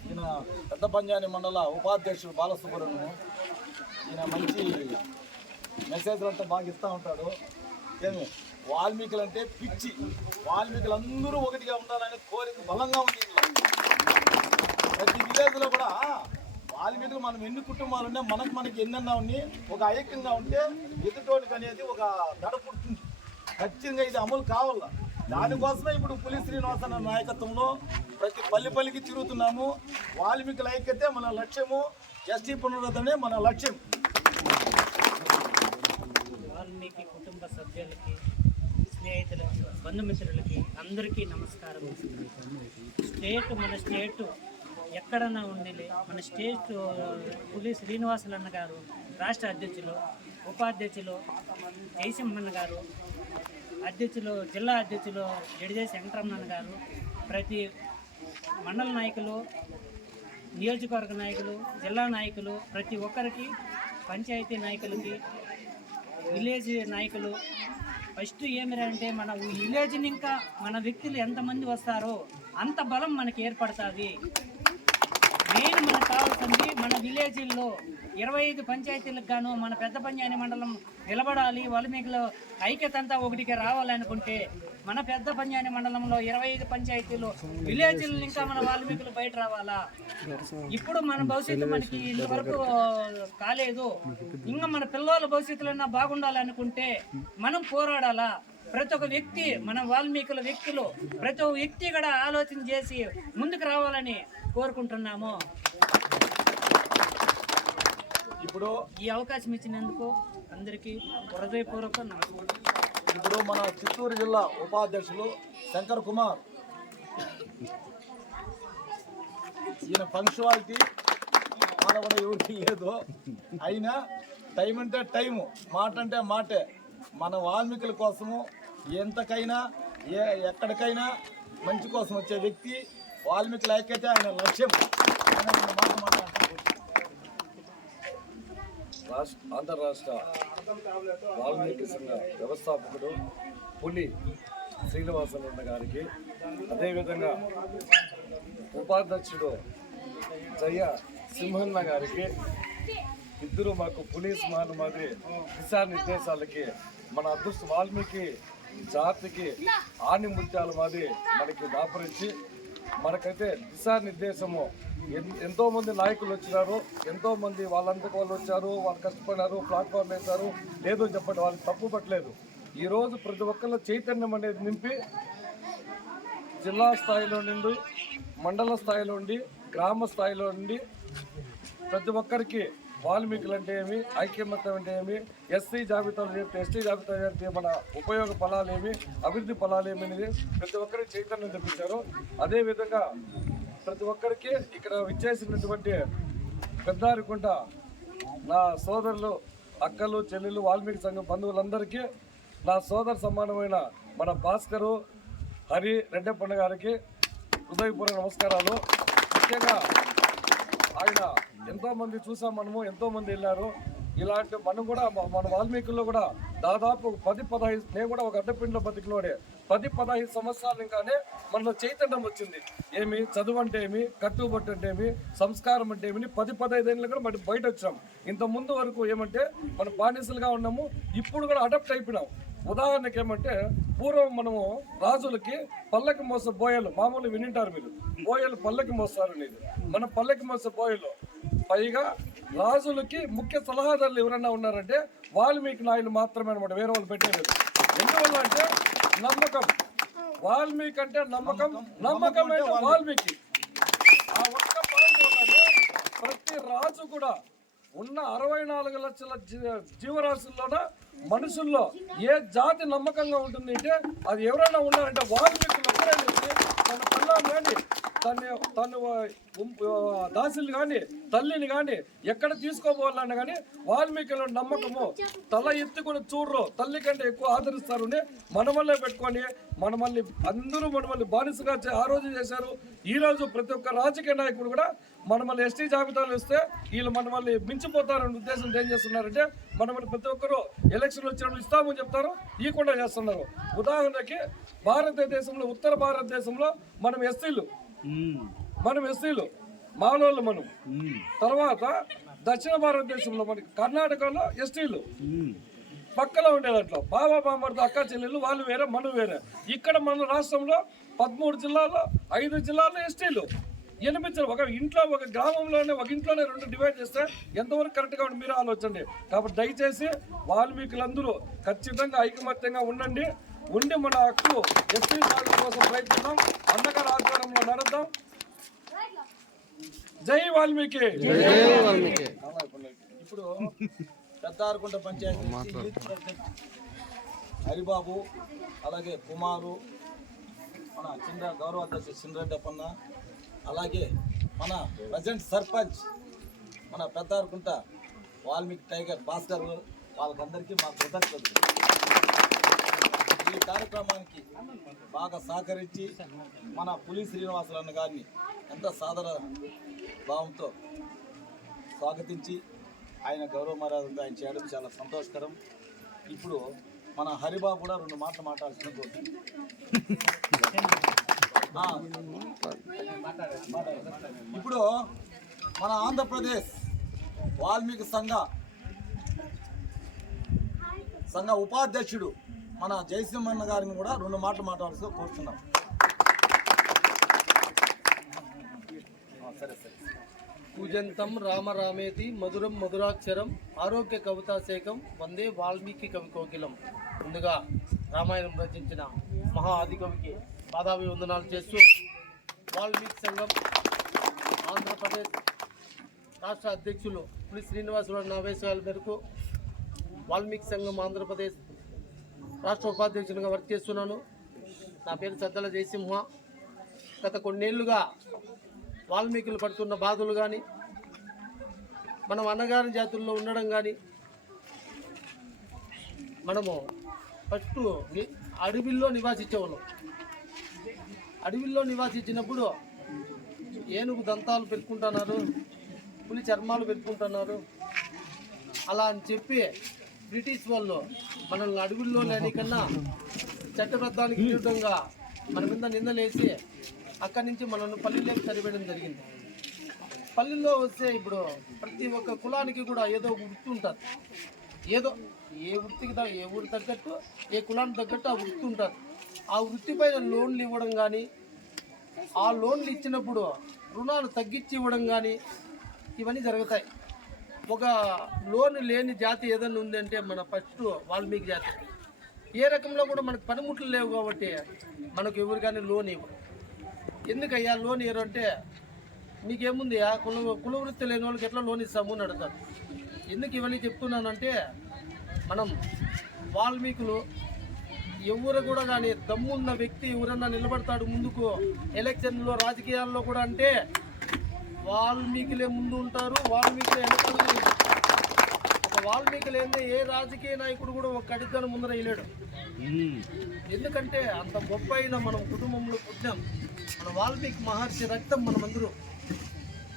ఈయన పెద్ద పంజాని మండల ఉపాధ్యక్షుడు బాలసుబ్రహ్మణ్యం. ఈయన మంచి మెసేజ్లు అంతా బాగా ఇస్తూ ఉంటాడు. ఏమి వాల్మీకులు అంటే పిచ్చి. వాల్మీకులందరూ ఒకటిగా ఉండాలనే కోరిక బలంగా ఉంది. ప్రతి విలేజ్లో కూడా వాల్మీకులు మనం ఎన్ని కుటుంబాలు ఉన్నా మనకి ఎన్నెన్నా ఉన్నాయి, ఒక ఐక్యంగా ఉంటే ఎదుటోనికి అనేది ఒక దడ పుడుతుంది. ఖచ్చితంగా ఇది అమలు కావాల. దానికోసమే ఇప్పుడు పులి శ్రీనివాసరావు నాయకత్వంలో ప్రతి పల్లికి తిరుగుతున్నాము. వాల్మీకుల ఐక్యతే మన లక్ష్యము, ఎస్టీ పునరుద్ధరణే మన లక్ష్యం. వాల్మీకి కుటుంబ సభ్యులకి, స్నేహితులకి, బంధుమిత్రులకి అందరికీ నమస్కారం. మన స్టేటు ఎక్కడన్నా ఉండిలే, మన స్టేట్ పులి శ్రీనివాసులన్న గారు రాష్ట్ర అధ్యక్షులు, ఉపాధ్యక్షులు జయసింహన్న గారు, జిల్లా అధ్యక్షులు జడిదేశ వెంకటరమణ గారు, ప్రతి మండల నాయకులు, నియోజకవర్గ నాయకులు, జిల్లా నాయకులు, ప్రతి ఒక్కరికి, పంచాయతీ నాయకులకి, విలేజ్ నాయకులు, ఫస్ట్ ఏమిరంటే మన విలేజ్ని ఇంకా మన వ్యక్తులు ఎంతమంది వస్తారో అంత బలం మనకి ఏర్పడుతుంది. మెయిన్ మనకు కావాల్సింది మన విలేజ్ల్లో 25 పంచాయతీలకు గాను మన పెద్ద పంచాయతీ మండలం నిలబడాలి, వాల్మీకిలో ఐక్యత అంతా ఒకటికి రావాలనుకుంటే మన పెద్ద పంచాయతీ మండలంలో 25 పంచాయతీలు విలేజ్లు ఇంకా మన వాల్మీకులు బయట రావాలా. ఇప్పుడు మన భవిష్యత్తు మనకి ఇంతవరకు కాలేదు, ఇంకా మన పిల్లల భవిష్యత్తులో బాగుండాలనుకుంటే మనం పోరాడాలా. ప్రతి ఒక్క వ్యక్తి, మన వాల్మీకుల వ్యక్తులు ప్రతి ఒక్క వ్యక్తి కూడా ఆలోచన చేసి ముందుకు రావాలని కోరుకుంటున్నాము. ఇప్పుడు ఈ అవకాశం ఇచ్చినందుకు అందరికీ హృదయపూర్వక నమస్కారం. ఇప్పుడు మన చిత్తూరు జిల్లా ఉపాధ్యక్షులు శంకర్ కుమార్, ఈయన పంక్చువాలిటీ కూడా ఎవరికి లేదు, అయినా టైం అంటే టైము, మాట అంటే మాటే. మన వాల్మీకుల కోసము ఎంతకైనా ఎక్కడికైనా మంచి కోసం వచ్చే వ్యక్తి. వాల్మీకుల ఐక్యత ఆయన లక్ష్యం. అంతర్రాష్ట్ర వాల్మీకి సంఘ వ్యవస్థాపకుడు పులి శ్రీనివాసన్న గారికి, అదేవిధంగా ఉపాధ్యక్షుడు జయ సింహన్న గారికి, ఇద్దరు మాకు పోలీస్ మాదిరి దిశానిర్దేశాలకి, మన అదృష్ట వాల్మీకి జాతికి ఆని ముత్యాల మాదిరి మనకి దాపరించి మనకైతే దిశానిర్దేశము. ఎంతో మంది నాయకులు వచ్చినారు, ఎంతో మంది వాళ్ళంతకు వాళ్ళు వచ్చారు, వాళ్ళు కష్టపడినారు, ప్లాట్ఫామ్ వేశారు, లేదో చెప్పండి, వాళ్ళకి తప్పు పట్టలేదు. ఈరోజు ప్రతి ఒక్కరిలో చైతన్యం అనేది నింపి జిల్లా స్థాయిలో నుండి, మండల స్థాయిలో నుండి, గ్రామ స్థాయిలో నుండి ప్రతి ఒక్కరికి వాల్మీకులు అంటే ఏమి, ఐక్యమత్యం అంటే ఏమి, ఎస్సీ జాబితాలు చేస్తే, ఎస్టీ జాబితాలు చేస్తే మన ఉపయోగ ఫలాలు ఏమి, అభివృద్ధి ఫలాలు ఏమి అనేది ప్రతి ఒక్కరికి చైతన్యం తెప్పించారు. అదేవిధంగా ప్రతి ఒక్కరికి ఇక్కడ విచ్చేసినటువంటి పెద్దారికుంట నా సోదరులు, అక్కలు, చెల్లెలు, వాల్మీకి సంఘం బంధువులందరికీ, నా సోదర సమానమైన మన భాస్కరు, హరి, రెడ్డప్పన్న గారికి హృదయపూర్వక నమస్కారాలు. ముఖ్యంగా ఆయన ఎంతోమంది చూసాం, మనము ఎంతోమంది వెళ్ళారు. ఇలాంటి మనం కూడా మన వాల్మీకుల్లో కూడా దాదాపు 10-15, నేను కూడా ఒక అడ్డపిండిలో బతికినోడే, 10-15 సంవత్సరాలు ఇంకానే మనలో చైతన్యం వచ్చింది. ఏమి చదువు అంటే ఏమి, కట్టుబట్టు అంటే ఏమి, సంస్కారం అంటే ఏమి, 10-15 ఏళ్ళు కూడా మనం బయట వచ్చాం. ఇంత ముందు వరకు ఏమంటే మనం బానిసలుగా ఉన్నాము, ఇప్పుడు కూడా అడాప్ట్ అయిపోయినాం. ఉదాహరణకి ఏమంటే పూర్వం మనము రాజులకి పల్లకి మోస బోయలు మామూలు వినింటారు మీరు, బోయలు పల్లకి మోస్తారు అనేది, మన పల్లకి మోస బోయలు. పైగా రాజులకి ముఖ్య సలహాదారులు ఎవరన్నా ఉన్నారంటే వాల్మీకి నాయులు మాత్రమే అనమాట, వేరే వాళ్ళు పెట్టలేదు. ఎందువల్ల అంటే నమ్మకం, వాల్మీకి అంటే నమ్మకం, నమ్మకం అంటే వాల్మీకి. ఆ ఒక్క పాయింట్ వల్లనే ప్రతి రాజు కూడా ఉన్న 64 లక్షల జీవరాశుల్లోన మనుషుల్లో ఏ జాతి నమ్మకంగా ఉంటుంది అంటే అది ఎవరైనా ఉన్నారంటే వాల్మీకులు ఒక్కరైనా. తన పిల్లలు కానీ, తను దాసులు కానీ, తల్లిని కానీ ఎక్కడ తీసుకోపోవాలన్నా కానీ వాల్మీకుల నమ్మకము. తల ఎత్తి కూడా చూడరు, తల్లి కంటే ఎక్కువ ఆదరిస్తారు. మనమల్లే పెట్టుకొని మనమల్ని అందరూ మనమల్ని బానిసగా ఆ రోజు చేశారు. ఈ రోజు ప్రతి ఒక్క రాజకీయ నాయకుడు కూడా మనమల్ని ఎస్టీ జాబితాలు ఇస్తే వీళ్ళు మనమల్ని మించిపోతారనే ఉద్దేశంతో ఏం చేస్తున్నారంటే మనమల్ని ప్రతి ఒక్కరు ఎలక్షన్లు వచ్చినప్పుడు ఇస్తామని చెప్తారు, ఇవ్వకుండా చేస్తున్నారు. ఉదాహరణకి భారతదేశంలో, ఉత్తర భారతదేశంలో మనం ఎస్సీలు మానవులు మనం. తర్వాత దక్షిణ భారతదేశంలో మనకి కర్ణాటకలో ఎస్టీలు, పక్కలో ఉండేదాంట్లో బాబా బామ్మర్తో అక్క చెల్లెళ్ళు, వాళ్ళు వేరే మనం వేరే. ఇక్కడ మన రాష్ట్రంలో 13 జిల్లాల్లో 5 జిల్లాల్లో ఎస్టీలు. 8 ఒక ఇంట్లో, ఒక గ్రామంలోనే, ఒక ఇంట్లోనే 2 డివైడ్ చేస్తే ఎంతవరకు కరెక్ట్గా ఉంటుంది మీరు ఆలోచండి. కాబట్టి దయచేసి వాల్మీకులందరూ ఖచ్చితంగా ఐకమత్యంగా ఉండండి, ఉండి మన హక్కు ఎస్టీ సాధన కోసం ప్రయత్నిద్దాం, అంధకార ఆధ్వర్యంలో నడుద్దాం. జై వాల్మీకి. ఇప్పుడు పెద్దారకుంట పంచాయతీ నుంచి యూత్ ప్రెసిడెంట్ హరిబాబు, అలాగే కుమారు, మన గౌరవ అధ్యక్షుడు చింద్రెడ్డప్పన్న, అలాగే మన ప్రజెంట్ సర్పంచ్ మన పెద్దారకుంట వాల్మీకి టైగర్ భాస్కర్, వాళ్ళకందరికీ మా కృతజ్ఞతలు. ఈ కార్యక్రమానికి బాగా సహకరించి మన పులి శ్రీనివాసులన్న గారిని ఎంత సాదర భావంతో స్వాగతించి ఆయన గౌరవ మర్యాదలతో ఆయన చేయడం చాలా సంతోషకరం. ఇప్పుడు మన హరిబాబు కూడా 2 మాటలు మాట్లాడాల్సిన కోరుతుంది. ఇప్పుడు మన ఆంధ్రప్రదేశ్ వాల్మీకి సంఘ ఉపాధ్యక్షుడు మన జయసింహన్న గారిని కూడా 2 మాటలు మాట్లాడాల్సి కోరుతున్నాం. సరే. పూజంతం రామరామేతి మధురం మధురాక్షరం ఆరోగ్య కవితాశేఖం వందే వాల్మీకి కవి కోకిలం. ముందుగా రామాయణం రచించిన మహా ఆదికవికి పాదాభివందనాలు చేస్తూ వాల్మీకి సంఘం ఆంధ్రప్రదేశ్ రాష్ట్ర అధ్యక్షులు పులి శ్రీనివాసరావు ఆదేశాల మేరకు వాల్మీకి సంఘం ఆంధ్రప్రదేశ్ రాష్ట్ర ఉపాధ్యక్షునిగా వర్క్ చేస్తున్నాను. నా పేరు సద్దల జయసింహ. గత కొన్నేళ్లుగా వాల్మీకులు పడుతున్న బాధలు కానీ, మనం అన్నగారి జాతుల్లో ఉండడం కానీ, మనము ఫస్ట్ అడవిల్లో నివాసించేవాళ్ళం. అడవిల్లో నివాసించినప్పుడు ఏనుగు దంతాలు పెట్టుకుంటున్నారు, పులి చర్మాలు పెట్టుకుంటున్నారు. అలా అని చెప్పి బ్రిటిష్ వాళ్ళు మనల్ని అడవుల్లో లేని కన్నా చట్టబద్ధానికి విరుద్ధంగా మన మీద నిందలేసి అక్కడి నుంచి మనల్ని పల్లెల్లోకి తరివేయడం జరిగింది. పల్లెల్లో వస్తే ఇప్పుడు ప్రతి ఒక్క కులానికి కూడా ఏదో ఒక వృత్తి ఉంటుంది. ఏదో ఏ వృత్తికి ఏ ఊరు తగ్గట్టు, ఏ కులానికి తగ్గట్టు ఆ వృత్తి ఉంటుంది. ఆ వృత్తి పైన లోన్లు ఇవ్వడం కానీ, ఆ లోన్లు ఇచ్చినప్పుడు రుణాలు తగ్గించి ఇవ్వడం కానీ ఇవన్నీ జరుగుతాయి. ఒక లోన్ లేని జాతి ఏదైనా ఉందంటే మన ఫస్ట్ వాల్మీకి జాతి. ఏ రకంలో కూడా మనకు పనిముట్లు లేవు కాబట్టి మనకు ఎవరు కానీ లోన్ ఇవ్వరు. ఎందుకయ్యా లోన్ ఇవ్వరు అంటే, మీకేముంది కుల వృత్తి లేని వాళ్ళకి ఎట్లా లోన్ ఇస్తాము అని అడుగుతారు. ఎందుకు ఇవన్నీ చెప్తున్నానంటే, మనం వాల్మీకులు ఎవరు కూడా కానీ దమ్మున్న వ్యక్తి ఎవరన్నా నిలబడతాడు ముందుకు ఎలక్షన్లో రాజకీయాల్లో కూడా అంటే వాల్మీకులే ముందు ఉంటారు, వాల్మీకులే వెనకాల. ఒక వాల్మీకులు ఏంటంటే ఏ రాజకీయ నాయకుడు కూడా ఒక అడిగాను ముందర వేయలేడు. ఎందుకంటే అంత గొప్ప అయిన మనం కుటుంబంలో పుట్టాం. మన వాల్మీకి మహర్షి రక్తం మనమందరూ.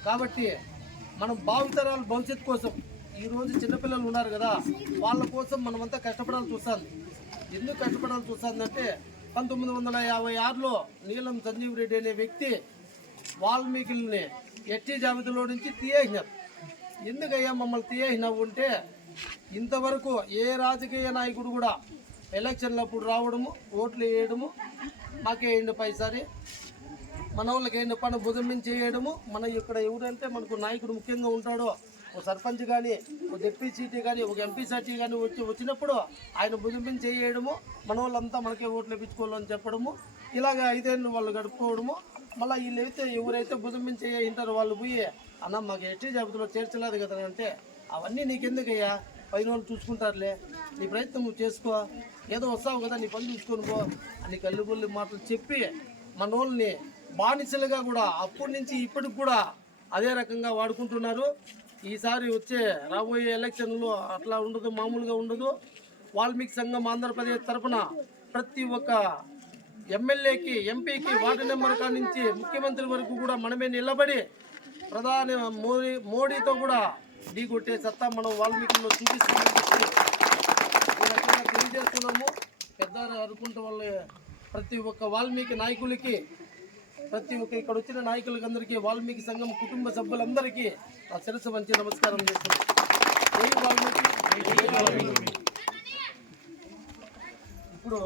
కాబట్టి మనం భావితరాల భవిష్యత్తు కోసం ఈరోజు చిన్నపిల్లలు ఉన్నారు కదా, వాళ్ళ కోసం మనమంతా కష్టపడాల్సి వస్తుంది. ఎందుకు కష్టపడాల్సి వస్తుందంటే 1956లో నీలం సంజీవ్ రెడ్డి అనే వ్యక్తి వాల్మీకుల్ని ఎస్టీ జాబితాలో నుంచి తీయేసినారు. ఎందుకయ్యా మమ్మల్ని తీయేసినావు అంటే, ఇంతవరకు ఏ రాజకీయ నాయకుడు కూడా ఎలక్షన్లప్పుడు రావడము, ఓట్లు వేయడము, మాకేయండి పైసారి, మన వాళ్ళకి ఏంటి పని భుజం నుంచి చేయడము. మన ఇక్కడ ఎవరంటే మనకు నాయకుడు ముఖ్యంగా ఉంటాడో, ఒక సర్పంచ్ కానీ, ఒక డిప్యూటీ సీటీ కానీ, ఒక ఎంపీ సీటీ కానీ వచ్చినప్పుడు ఆయన భుజం నుంచి చేయడము, మన వాళ్ళంతా మనకే ఓట్లు వేయించుకోవాలని చెప్పడము. ఇలాగ 5 ఏళ్ళు వాళ్ళు గడుపుకోవడము. మళ్ళీ వీళ్ళైతే ఎవరైతే భుజం నుంచి ఉంటారో వాళ్ళు పోయి, అన్న మాకు ఎస్టీ జాబితాలో చేర్చలేదు కదా అంటే, అవన్నీ నీకెందుకయ్యా, పైన వాళ్ళు చూసుకుంటారులే, నీ ప్రయత్నం నువ్వు చేసుకో, ఏదో వస్తావు కదా నీ పని చూసుకొని పో అని కల్లుబుల్లి మాటలు చెప్పి మన వాళ్ళని బానిసలుగా కూడా అప్పటి నుంచి ఇప్పటికి కూడా అదే రకంగా వాడుకుంటున్నారు. ఈసారి వచ్చే రాబోయే ఎలక్షన్లో అట్లా ఉండదు, మామూలుగా ఉండదు. వాల్మీకి సంఘం ఆంధ్రప్రదేశ్ తరఫున ప్రతి ఒక్క ఎమ్మెల్యేకి, ఎంపీకి, వార్డు నెంబర్ కాడి నుంచి ముఖ్యమంత్రి వరకు కూడా మనమే నిలబడి ప్రధాని మోడీతో కూడా ఢీకొట్టే సత్తా మనం వాల్మీకిలో చూపిస్తామని చెప్పి ఈ రకంగా తెలియజేస్తున్నాము. పెద్ద అనుకుంటే వాళ్ళ ప్రతి ఒక్క వాల్మీకి నాయకులకి, ప్రతి ఒక్క ఇక్కడ వచ్చిన నాయకులకి అందరికీ, వాల్మీకి సంఘం కుటుంబ సభ్యులందరికీ ఆ శిరస్సు వంచి నమస్కారం చేస్తున్నాం. జై వాల్మీకి, జై వాల్మీకి. ఇప్పుడు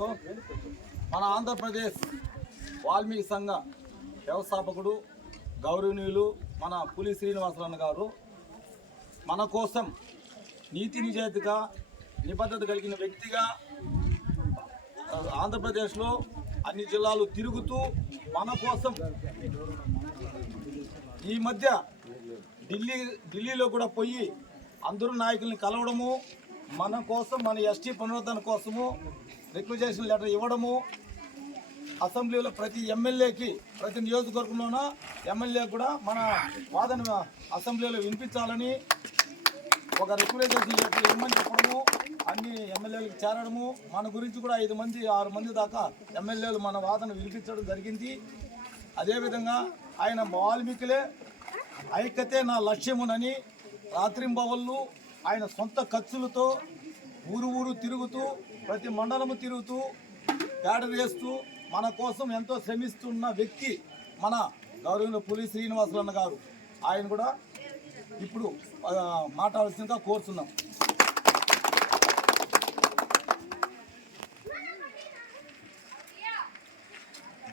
మన ఆంధ్రప్రదేశ్ వాల్మీకి సంఘ వ్యవస్థాపకుడు గౌరవనీయులు మన పులి శ్రీనివాసరావు గారు మన కోసం నీతి నిజాయితీగా, నిబద్ధత కలిగిన వ్యక్తిగా ఆంధ్రప్రదేశ్లో అన్ని జిల్లాలు తిరుగుతూ మన కోసం ఈ మధ్య ఢిల్లీలో కూడా పోయి అందరూ నాయకుల్ని కలవడము, మన కోసం మన ఎస్టీ పునరుద్ధరణ కోసము రిక్వెజేషన్ లెటర్ ఇవ్వడము, అసెంబ్లీలో ప్రతి ఎమ్మెల్యేకి ప్రతి నియోజకవర్గంలోన ఎమ్మెల్యే కూడా మన వాదన అసెంబ్లీలో వినిపించాలని ఒక రిక్వెజేషన్ లెటర్ ఇవ్వమని చెప్పడము, అన్ని ఎమ్మెల్యేలకు చేరడము, మన గురించి కూడా 5 మంది 6 మంది దాకా ఎమ్మెల్యేలు మన వాదన వినిపించడం జరిగింది. అదేవిధంగా ఆయన వాల్మీకులే ఐక్యతే నా లక్ష్యమునని రాత్రింబవళ్ళు ఆయన సొంత ఖర్చులతో ఊరు తిరుగుతూ ప్రతి మండలము తిరుగుతూ క్యాడర్ వేస్తూ మన కోసం ఎంతో శ్రమిస్తున్న వ్యక్తి మన గౌరవనీయులు పులి శ్రీనివాసులు అన్న గారు. ఆయన కూడా ఇప్పుడు మాట్లాడాల్సిందిగా కోరుతున్నాం.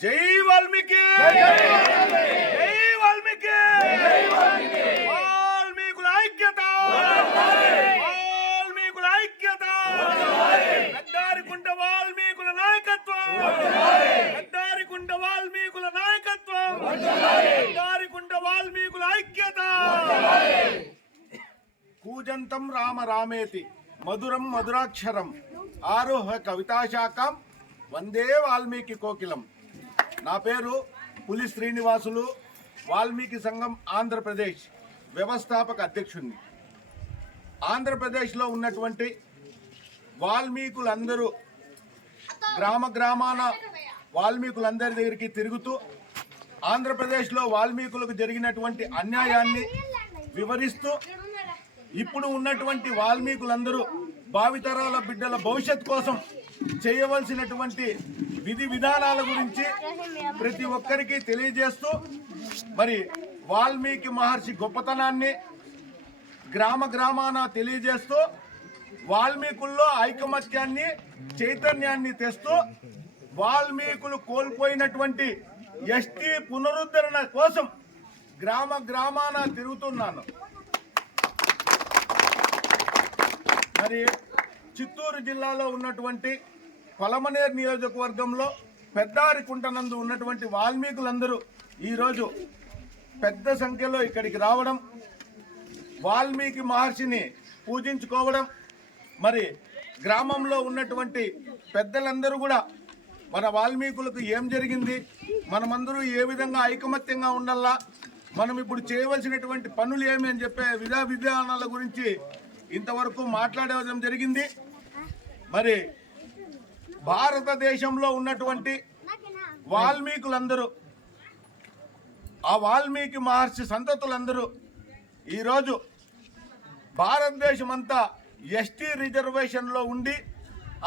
జై వాల్మీకి, జై వాల్మీకి, వాల్మీకుల ఐక్యత, వాల్మీకుల ఐక్యత, పెద్దారికుంట వాల్మీకుల నాయకత్వం, పెద్దారికుంట వాల్మీకుల నాయకత్వం, పెద్దారికుంట వాల్మీకుల ఐక్యత. కూజంతం రామ రామేతి మధురం మధురాక్షరం ఆరోహ కవితాశాఖం వందే వాల్మీకి కోకిలం. నా పేరు పులి శ్రీనివాసులు, వాల్మీకి సంఘం ఆంధ్రప్రదేశ్ వ్యవస్థాపక అధ్యక్షుడిని. ఆంధ్రప్రదేశ్లో ఉన్నటువంటి వాల్మీకులందరూ గ్రామాన వాల్మీకులందరి దగ్గరికి తిరుగుతూ ఆంధ్రప్రదేశ్లో వాల్మీకులకు జరిగినటువంటి అన్యాయాన్ని వివరిస్తూ ఇప్పుడు ఉన్నటువంటి వాల్మీకులందరూ భావితరాల బిడ్డల భవిష్యత్ కోసం చేయవలసినటువంటి విధి విధానాల గురించి ప్రతి ఒక్కరికి తెలియజేస్తూ మరి వాల్మీకి మహర్షి గొప్పతనాన్ని గ్రామాన తెలియజేస్తూ వాల్మీకుల్లో ఐకమత్యాన్ని చైతన్యాన్ని తెస్తూ వాల్మీకులు కోల్పోయినటువంటి ఎస్టీ పునరుద్ధరణ కోసం గ్రామాన తిరుగుతున్నాను. మరి చిత్తూరు జిల్లాలో ఉన్నటువంటి పలమనేరు నియోజకవర్గంలో పెద్దారికుంటనందు ఉన్నటువంటి వాల్మీకులందరూ ఈరోజు పెద్ద సంఖ్యలో ఇక్కడికి రావడం, వాల్మీకి మహర్షిని పూజించుకోవడం, మరి గ్రామంలో ఉన్నటువంటి పెద్దలందరూ కూడా మన వాల్మీకులకు ఏం జరిగింది, మనమందరూ ఏ విధంగా ఐకమత్యంగా ఉండాలా, మనం ఇప్పుడు చేయవలసినటువంటి పనులు ఏమి అని చెప్పే విధానాల గురించి ఇంతవరకు మాట్లాడడం జరిగింది. మరి భారతదేశంలో ఉన్నటువంటి వాల్మీకులందరూ, ఆ వాల్మీకి మహర్షి సంతతులందరూ ఈరోజు భారతదేశం అంతా ఎస్టీ రిజర్వేషన్లో ఉండి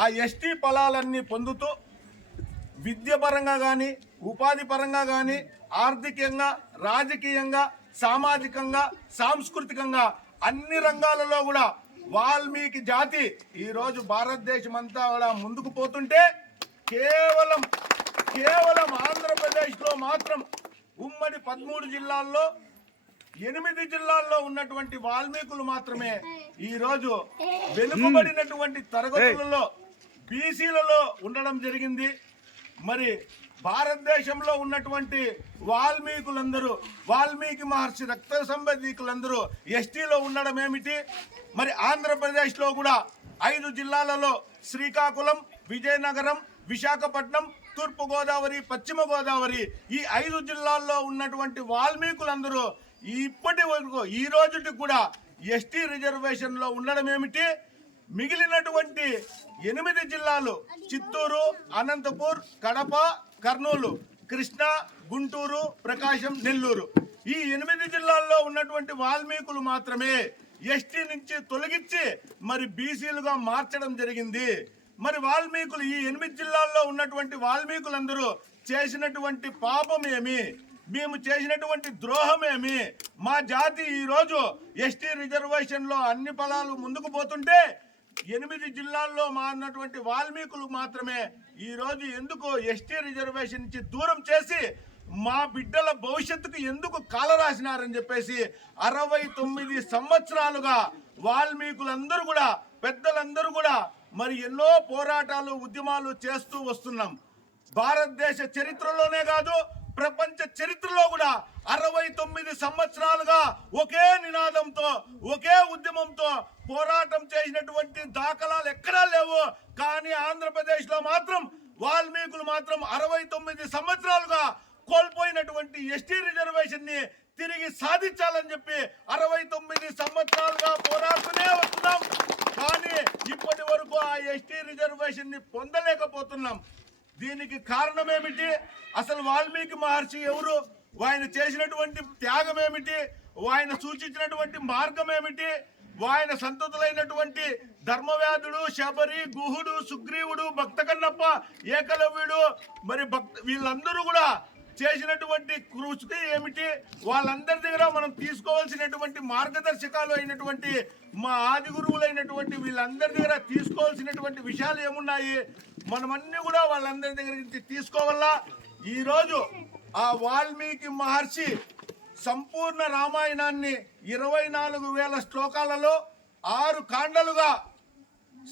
ఆ ఎస్టీ ఫలాలన్నీ పొందుతూ విద్యపరంగా కానీ ఉపాధి పరంగా కానీ ఆర్థికంగా రాజకీయంగా సామాజికంగా సాంస్కృతికంగా అన్ని రంగాలలో కూడా వాల్మీకి జాతి ఈరోజు భారతదేశం అంతా కూడా ముందుకు పోతుంటే కేవలం ఆంధ్రప్రదేశ్లో మాత్రం ఉమ్మడి 13 జిల్లాల్లో 8 జిల్లాల్లో ఉన్నటువంటి వాల్మీకులు మాత్రమే ఈరోజు వెనుకబడినటువంటి తరగతులలో బీసీలలో ఉండడం జరిగింది. మరి భారతదేశంలో ఉన్నటువంటి వాల్మీకులందరూ వాల్మీకి మహర్షి రక్త సంబంధికులందరూ ఎస్టీలో ఉండడం ఏమిటి? మరి ఆంధ్రప్రదేశ్లో కూడా 5 జిల్లాలలో శ్రీకాకుళం, విజయనగరం, విశాఖపట్నం, తూర్పుగోదావరి, పశ్చిమ గోదావరి ఈ 5 జిల్లాల్లో ఉన్నటువంటి వాల్మీకులందరూ ఇప్పటి వరకు ఈ రోజుకి కూడా ఎస్టీ రిజర్వేషన్లో ఉండడం ఏమిటి? మిగిలినటువంటి 8 జిల్లాలు చిత్తూరు, అనంతపూర్, కడప, కర్నూలు, కృష్ణా, గుంటూరు, ప్రకాశం, నెల్లూరు ఈ 8 జిల్లాల్లో ఉన్నటువంటి వాల్మీకులు మాత్రమే ఎస్టీ నుంచి తొలగించి మరి బీసీలుగా మార్చడం జరిగింది. మరి వాల్మీకులు ఈ 8 జిల్లాల్లో ఉన్నటువంటి వాల్మీకులందరూ చేసినటువంటి పాపం ఏమి, మేము చేసినటువంటి ద్రోహమేమి? మా జాతి ఈరోజు ఎస్టీ రిజర్వేషన్లో అన్ని ఫలాలు ముందుకు పోతుంటే 8 జిల్లాల్లో మారినటువంటి వాల్మీకులు మాత్రమే ఈరోజు ఎందుకు ఎస్టీ రిజర్వేషన్ నుంచి దూరం చేసి మా బిడ్డల భవిష్యత్తుకు ఎందుకు కాలరాసినారని చెప్పేసి 69 సంవత్సరాలుగా వాల్మీకులందరూ కూడా పెద్దలందరూ కూడా మరి ఎన్నో పోరాటాలు ఉద్యమాలు చేస్తూ వస్తున్నాం. భారతదేశ చరిత్రలోనే కాదు ప్రపంచ చరిత్రలో కూడా 69 సంవత్సరాలుగా ఒకే నినాదంతో ఒకే ఉద్యమంతో పోరాటం చేసినటువంటి దాఖలాలు ఎక్కడా లేవు. కానీ ఆంధ్రప్రదేశ్లో మాత్రం వాల్మీకులు మాత్రం 69 సంవత్సరాలుగా కోల్పోయినటువంటి ఎస్టీ రిజర్వేషన్ ని తిరిగి సాధించాలని చెప్పి 69 సంవత్సరాలుగా పోరాడుతూనే వస్తున్నాం. కానీ ఇప్పటి వరకు ఆ ఎస్టీ రిజర్వేషన్ ని పొందలేకపోతున్నాం. దీనికి కారణం ఏమిటి? అసలు వాల్మీకి మహర్షి ఎవరు? ఆయన చేసినటువంటి త్యాగం ఏమిటి? ఆయన సూచించినటువంటి మార్గం ఏమిటి? ఆయన సంతతులైనటువంటి ధర్మవ్యాధుడు, శబరి, గుహుడు, సుగ్రీవుడు, భక్త కన్నప్ప, ఏకలవ్యుడు, మరి వీళ్ళందరూ కూడా చేసినటువంటి కృషి ఏమిటి? వాళ్ళందరి దగ్గర మనం తీసుకోవాల్సినటువంటి మార్గదర్శకాలు అయినటువంటి మా ఆది గురువులైనటువంటి వీళ్ళందరి దగ్గర తీసుకోవాల్సినటువంటి విషయాలు ఏమున్నాయి? మనమన్నీ కూడా వాళ్ళందరి దగ్గర నుంచి తీసుకోవాలా. ఈరోజు ఆ వాల్మీకి మహర్షి సంపూర్ణ రామాయణాన్ని 24,000 శ్లోకాలలో 6 కాండలుగా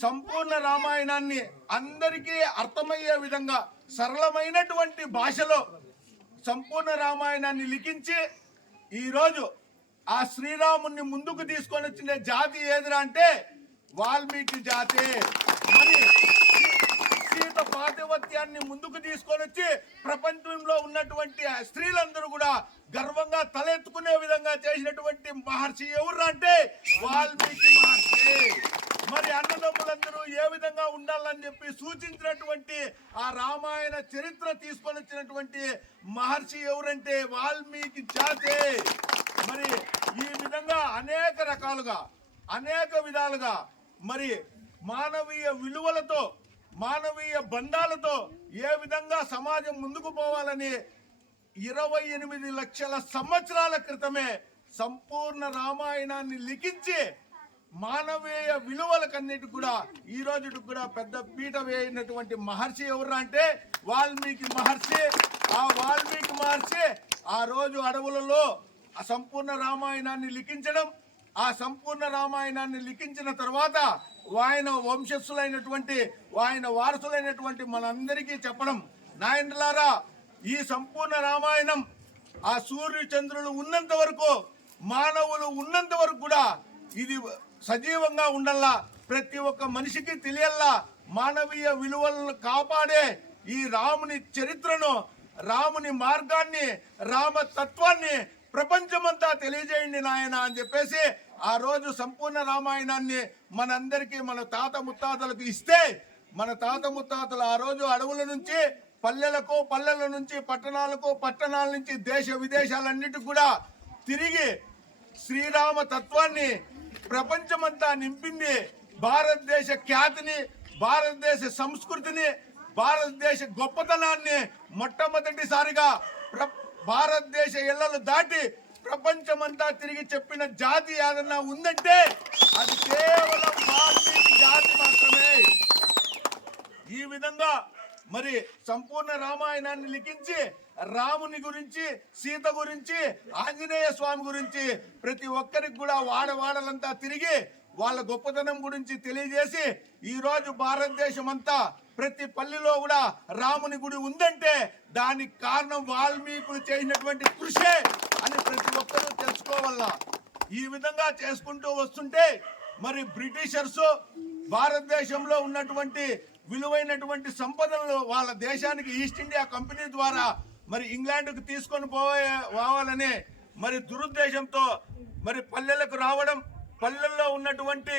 సంపూర్ణ రామాయణాన్ని అందరికీ అర్థమయ్యే విధంగా సరళమైనటువంటి భాషలో సంపూర్ణ రామాయణాన్ని లిఖించి ఈరోజు ఆ శ్రీరాముని ముందుకు తీసుకొని వచ్చిన జాతి ఏదిరా అంటే వాల్మీకి జాతి. మరి సీత పాతివత్యాన్ని ముందుకు తీసుకొని వచ్చి ప్రపంచంలో ఉన్నటువంటి స్త్రీలందరూ కూడా గర్వంగా తలెత్తుకునే విధంగా చేసినటువంటి మహర్షి ఎవరు అంటే వాల్మీకి మహర్షి. మరి అన్నదమ్ములందరూ ఏ విధంగా ఉండాలని చెప్పి సూచించినటువంటి ఆ రామాయణ చరిత్ర తీసుకొని వచ్చినటువంటి మహర్షి ఎవరంటే వాల్మీకి జాతి. మరి ఈ విధంగా అనేక రకాలుగా అనేక విధాలుగా మరి మానవీయ విలువలతో మానవీయ బంధాలతో ఏ విధంగా సమాజం ముందుకు పోవాలని 28 లక్షల సంవత్సరాల క్రితమే సంపూర్ణ రామాయణాన్ని లిఖించి మానవీయ విలువలకన్నిటి కూడా ఈ రోజుకి కూడా పెద్ద పీట వేయినటువంటి మహర్షి ఎవరు అంటే వాల్మీకి మహర్షి. ఆ వాల్మీకి మహర్షి ఆ రోజు అడవులలో ఆ సంపూర్ణ రామాయణాన్ని లిఖించడం, ఆ సంపూర్ణ రామాయణాన్ని లిఖించిన తర్వాత ఆయన వంశస్థులైనటువంటి ఆయన వారసులైనటువంటి మనందరికీ చెప్పడం, నాయనలారా ఈ సంపూర్ణ రామాయణం ఆ సూర్య చంద్రులు ఉన్నంత వరకు మానవులు ఉన్నంత వరకు కూడా ఇది సజీవంగా ఉండాలా, ప్రతి ఒక్క మనిషికి తెలియాలా. మానవీయ విలువలను కాపాడే ఈ రాముని చరిత్రను, రాముని మార్గాన్ని, రామతత్వాన్ని ప్రపంచమంతా తెలియజేయండి నాయన అని చెప్పేసి ఆ రోజు సంపూర్ణ రామాయణాన్ని మనందరికీ మన తాత ముత్తాతలకు ఇస్తే, మన తాత ముత్తాతలు ఆ రోజు అడవుల నుంచి పల్లెలకు, పల్లెల నుంచి పట్టణాలకు, పట్టణాల నుంచి దేశ విదేశాలన్నిటికి కూడా తిరిగి శ్రీరామ తత్వాన్ని ప్రపంచమంతా నింపింది. భారతదేశ ఖ్యాతిని, భారతదేశ సంస్కృతిని, భారతదేశ గొప్పతనాన్ని మొట్టమొదటిసారిగా భారతదేశ ఎల్లలు దాటి ప్రపంచమంతా తిరిగి చెప్పిన జాతి ఏదన్నా ఉందంటే అది కేవలం వాల్మీకి జాతి మాత్రమే. ఈ విధంగా మరి సంపూర్ణ రామాయణాన్ని లిఖించి రాముని గురించి, సీత గురించి, ఆంజనేయ స్వామి గురించి ప్రతి ఒక్కరికి కూడా వాడవాడలంతా తిరిగి వాళ్ళ గొప్పతనం గురించి తెలియజేసి ఈ రోజు భారతదేశం అంతా ప్రతి పల్లెలో కూడా రాముని గుడి ఉందంటే దానికి కారణం వాల్మీకులు చేసినటువంటి కృషే అని ప్రతి ఒక్కరూ తెలుసుకోవాలా. ఈ విధంగా చేసుకుంటూ వస్తుంటే మరి బ్రిటిషర్స్ భారతదేశంలో ఉన్నటువంటి విలువైనటువంటి సంపదలను వాళ్ళ దేశానికి ఈస్ట్ ఇండియా కంపెనీ ద్వారా మరి ఇంగ్లాండ్కు తీసుకొని పోవాలని మరి దురుద్దేశంతో మరి పల్లెలకు రావడం, పల్లెల్లో ఉన్నటువంటి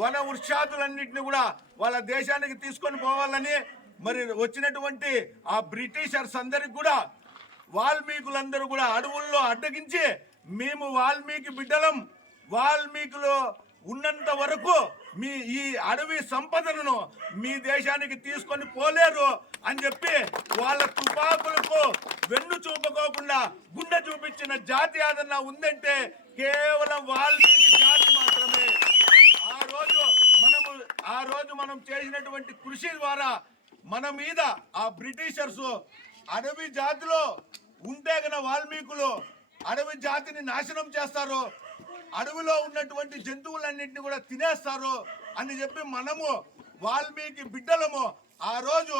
వన వృక్షాదులన్నింటినీ కూడా వాళ్ళ దేశానికి తీసుకొని పోవాలని మరి వచ్చినటువంటి ఆ బ్రిటిషర్స్ అందరికి కూడా వాల్మీకులందరూ కూడా అడవుల్లో అడ్డగించి మేము వాల్మీకి బిడ్డలం, వాల్మీకులు ఉన్నంత వరకు మీ ఈ అడవి సంపదను మీ దేశానికి తీసుకొని పోలేరు అని చెప్పి వాళ్ళ తుపాకులకు వెన్ను చూపుకోకుండా గుండె చూపించిన జాతి ఏదన్నా ఉందంటే కేవలం వాల్మీకి జాతి మాత్రమే. ఆ రోజు మనం చేసినటువంటి కృషి ద్వారా మన మీద ఆ బ్రిటిషర్స్ అడవి జాతిలో ఉంటే గన వాల్మీకులు అడవి జాతిని నాశనం చేస్తారు, అడవిలో ఉన్నటువంటి జంతువులన్నింటినీ కూడా తినేస్తారు అని చెప్పి మనము వాల్మీకి బిడ్డలము ఆ రోజు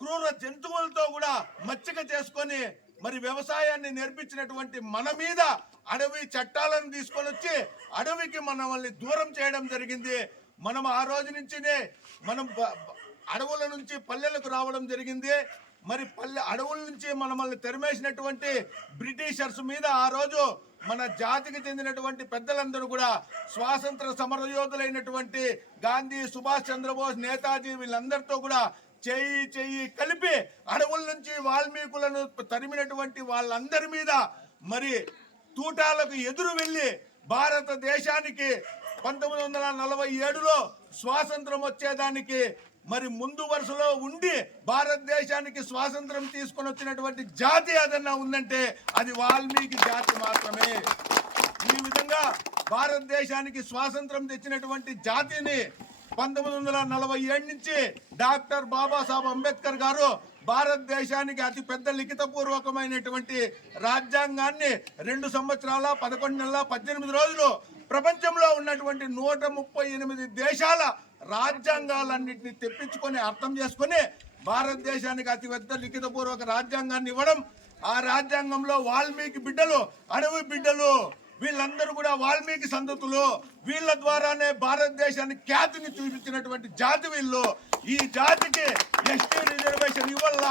క్రూర జంతువులతో కూడా మచ్చిక చేసుకొని మరి వ్యవసాయాన్ని నేర్పించినటువంటి మన మీద అడవి చట్టాలను తీసుకొని వచ్చి అడవికి మనల్ని దూరం చేయడం జరిగింది. మనం ఆ రోజు నుంచినే మనం అడవుల నుంచి పల్లెలకు రావడం జరిగింది. మరి అడవుల నుంచి మనల్ని తరిమేసినటువంటి బ్రిటిషర్స్ మీద ఆ రోజు మన జాతికి చెందినటువంటి పెద్దలందరూ కూడా స్వాతంత్ర సమరయోధులైనటువంటి గాంధీ, సుభాష్ చంద్రబోస్, నేతాజీ వీళ్ళందరితో కూడా చెయ్యి కలిపి అడవుల నుంచి వాల్మీకులను తరిమినటువంటి వాళ్ళందరి మీద మరి తూటాలకు ఎదురు వెళ్ళి భారతదేశానికి 1947లో స్వాతంత్రం వచ్చేదానికి మరి ముందు వరుసలో ఉండి భారతదేశానికి స్వాతంత్రం తీసుకొని వచ్చినటువంటి జాతి ఏదన్నా ఉందంటే అది వాల్మీకి జాతి మాత్రమే. ఈ విధంగా భారతదేశానికి స్వాతంత్రం తెచ్చినటువంటి జాతిని 1947 నుంచి డాక్టర్ బాబాసాహెబ్ అంబేద్కర్ గారు భారతదేశానికి అతి పెద్ద లిఖిత పూర్వకమైనటువంటి రాజ్యాంగాన్ని 2 సంవత్సరాల 11 నెలల 18 రోజులు ప్రపంచంలో ఉన్నటువంటి 138 దేశాల రాజ్యాంగాలన్నింటినీ తెప్పించుకొని అర్థం చేసుకొని భారతదేశానికి అతి పెద్ద లిఖిత పూర్వక రాజ్యాంగాన్ని ఇవ్వడం. ఆ రాజ్యాంగంలో వాల్మీకి బిడ్డలు, అడవి బిడ్డలు వీళ్ళందరూ కూడా వాల్మీకి సంతతులు. వీళ్ళ ద్వారానే భారతదేశానికి ఖ్యాతిని చూపించినటువంటి జాతి వీళ్ళు. ఈ జాతికి ఎస్టీ రిజర్వేషన్ ఇవ్వాలా,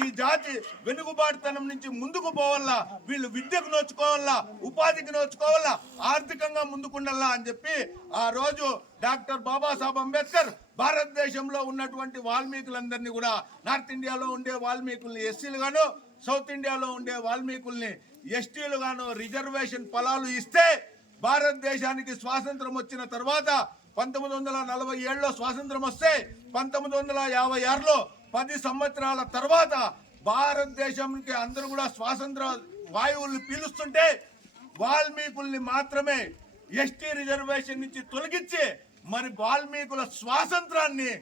ఈ జాతి వెనుకబాటుతనం నుంచి ముందుకు పోవాలా, వీళ్ళు విద్యకు నోచుకోవాలా, ఉపాధికి నోచుకోవాలా, ఆర్థికంగా ముందుకుండాలా అని చెప్పి ఆ రోజు డాక్టర్ బాబాసాహెబ్ అంబేద్కర్ భారతదేశంలో ఉన్నటువంటి వాల్మీకులందరినీ కూడా నార్త్ ఇండియాలో ఉండే వాల్మీకుల్ని ఎస్సీలు గాను, సౌత్ ఇండియాలో ఉండే వాల్మీకుల్ని ఎస్టీలు గాను రిజర్వేషన్ ఫలాలు ఇస్తే భారతదేశానికి స్వాతంత్రం వచ్చిన తర్వాత 1947లో స్వాతంత్రం వస్తే 1956లో 10 సంవత్సరాల తర్వాత భారతదేశానికి అందరూ కూడా స్వాతంత్ర వాయువుల్ని పీలుస్తుంటే వాల్మీకుల్ని మాత్రమే ఎస్టీ రిజర్వేషన్ నుంచి తొలగించి మరి వాల్మీకుల స్వాతంత్రాన్ని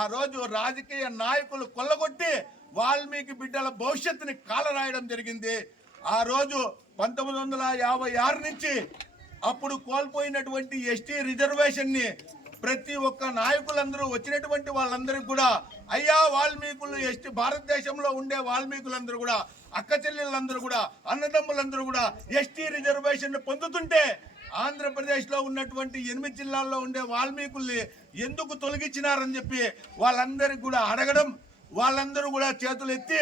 ఆ రోజు రాజకీయ నాయకులు కొల్లగొట్టి వాల్మీకి బిడ్డల భవిష్యత్తుని కాలరాయడం జరిగింది. ఆ రోజు 1956 నుంచి అప్పుడు కోల్పోయినటువంటి ఎస్టీ రిజర్వేషన్ ని ప్రతి ఒక్క నాయకులందరూ వచ్చినటువంటి వాళ్ళందరికీ కూడా అయ్యా వాల్మీకులు ఎస్టీ భారతదేశంలో ఉండే వాల్మీకులందరూ కూడా అక్క చెల్లెళ్ళందరూ కూడా అన్నదమ్ములందరూ కూడా ఎస్టీ రిజర్వేషన్ పొందుతుంటే ఆంధ్రప్రదేశ్ లో ఉన్నటువంటి 8 జిల్లాల్లో ఉండే వాల్మీకుల్ని ఎందుకు తొలగించినారని చెప్పి వాళ్ళందరికీ కూడా అడగడం, వాళ్ళందరూ కూడా చేతులు ఎత్తి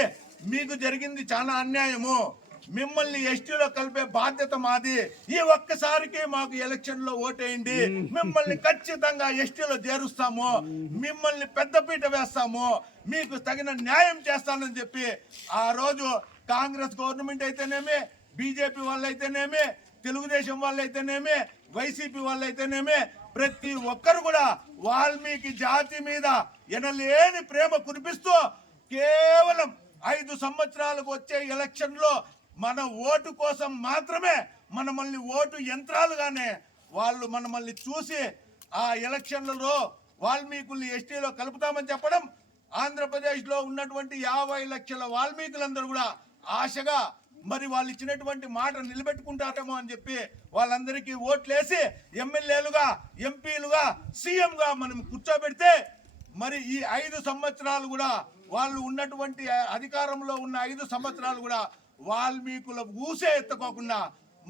మీకు జరిగింది చాలా అన్యాయము, మిమ్మల్ని ఎస్టీలో కలిపే బాధ్యత మాది, ఈ ఒక్కసారికి మాకు ఎలక్షన్ లో ఓటేయండి, మిమ్మల్ని ఖచ్చితంగా ఎస్టీలో చేరుస్తాము, మిమ్మల్ని పెద్దపీట వేస్తాము, మీకు తగిన న్యాయం చేస్తానని చెప్పి ఆ రోజు కాంగ్రెస్ గవర్నమెంట్ అయితేనేమి, బీజేపీ వాళ్ళైతేనేమి, తెలుగుదేశం వాళ్ళైతేనేమి, వైసీపీ వాళ్ళైతేనేమి ప్రతి ఒక్కరు కూడా వాల్మీకి జాతి మీద ఎనలేని ప్రేమ కురిపిస్తూ కేవలం 5 సంవత్సరాలకు వచ్చే ఎలక్షన్ లో మన ఓటు కోసం మాత్రమే మనల్ని ఓటు యంత్రాలుగానే వాళ్ళు మనల్ని చూసి ఆ ఎలక్షన్లలో వాల్మీకుల్ని ఎస్టీలో కలుపుతామని చెప్పడం, ఆంధ్రప్రదేశ్ లో ఉన్నటువంటి 50 లక్షల వాల్మీకులందరూ కూడా ఆశగా మరి వాళ్ళు ఇచ్చినటువంటి మాట నిలబెట్టుకుంటారేమో అని చెప్పి వాళ్ళందరికీ ఓట్లేసి ఎమ్మెల్యేలుగా, ఎంపీలుగా, సీఎంగా మనం కూర్చోబెడితే మరి ఈ 5 సంవత్సరాలు కూడా వాళ్ళు ఉన్నటువంటి అధికారంలో ఉన్న 5 సంవత్సరాలు కూడా వాల్మీకుల ఊసే ఎత్తుకోకుండా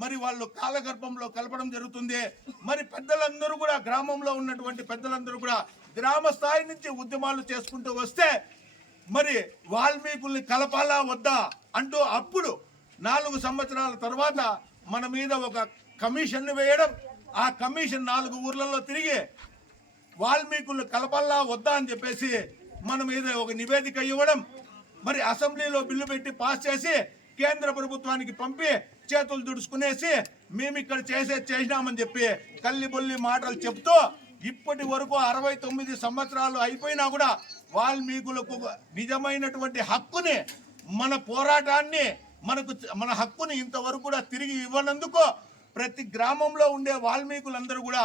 మరి వాళ్ళు కాలగర్భంలో కలపడం జరుగుతుంది. మరి పెద్దలందరూ కూడా గ్రామంలో ఉన్నటువంటి పెద్దలందరూ కూడా గ్రామ స్థాయి నుంచి ఉద్యమాలు చేసుకుంటూ వస్తే మరి వాల్మీకుల్ని కలపాలా వద్దా అంటూ అప్పుడు 4 సంవత్సరాల తర్వాత మన మీద ఒక కమిషన్ వేయడం, ఆ కమిషన్ 4 ఊర్లలో తిరిగి వాల్మీకుల్ని కలపాలా వద్దా అని చెప్పేసి మన మీద ఒక నివేదిక ఇవ్వడం, మరి అసెంబ్లీలో బిల్లు పెట్టి పాస్ చేసి కేంద్ర ప్రభుత్వానికి పంపి చేతులు దుడుచుకునేసి మేము ఇక్కడ చేసినామని చెప్పి కల్లిబొల్లి మాటలు చెప్తూ ఇప్పటి వరకు 69 సంవత్సరాలు అయిపోయినా కూడా వాల్మీకులకు నిజమైనటువంటి హక్కుని, మన పోరాటాన్ని, మన హక్కుని ఇంతవరకు కూడా తిరిగి ఇవ్వనందుకు ప్రతి గ్రామంలో ఉండే వాల్మీకులందరూ కూడా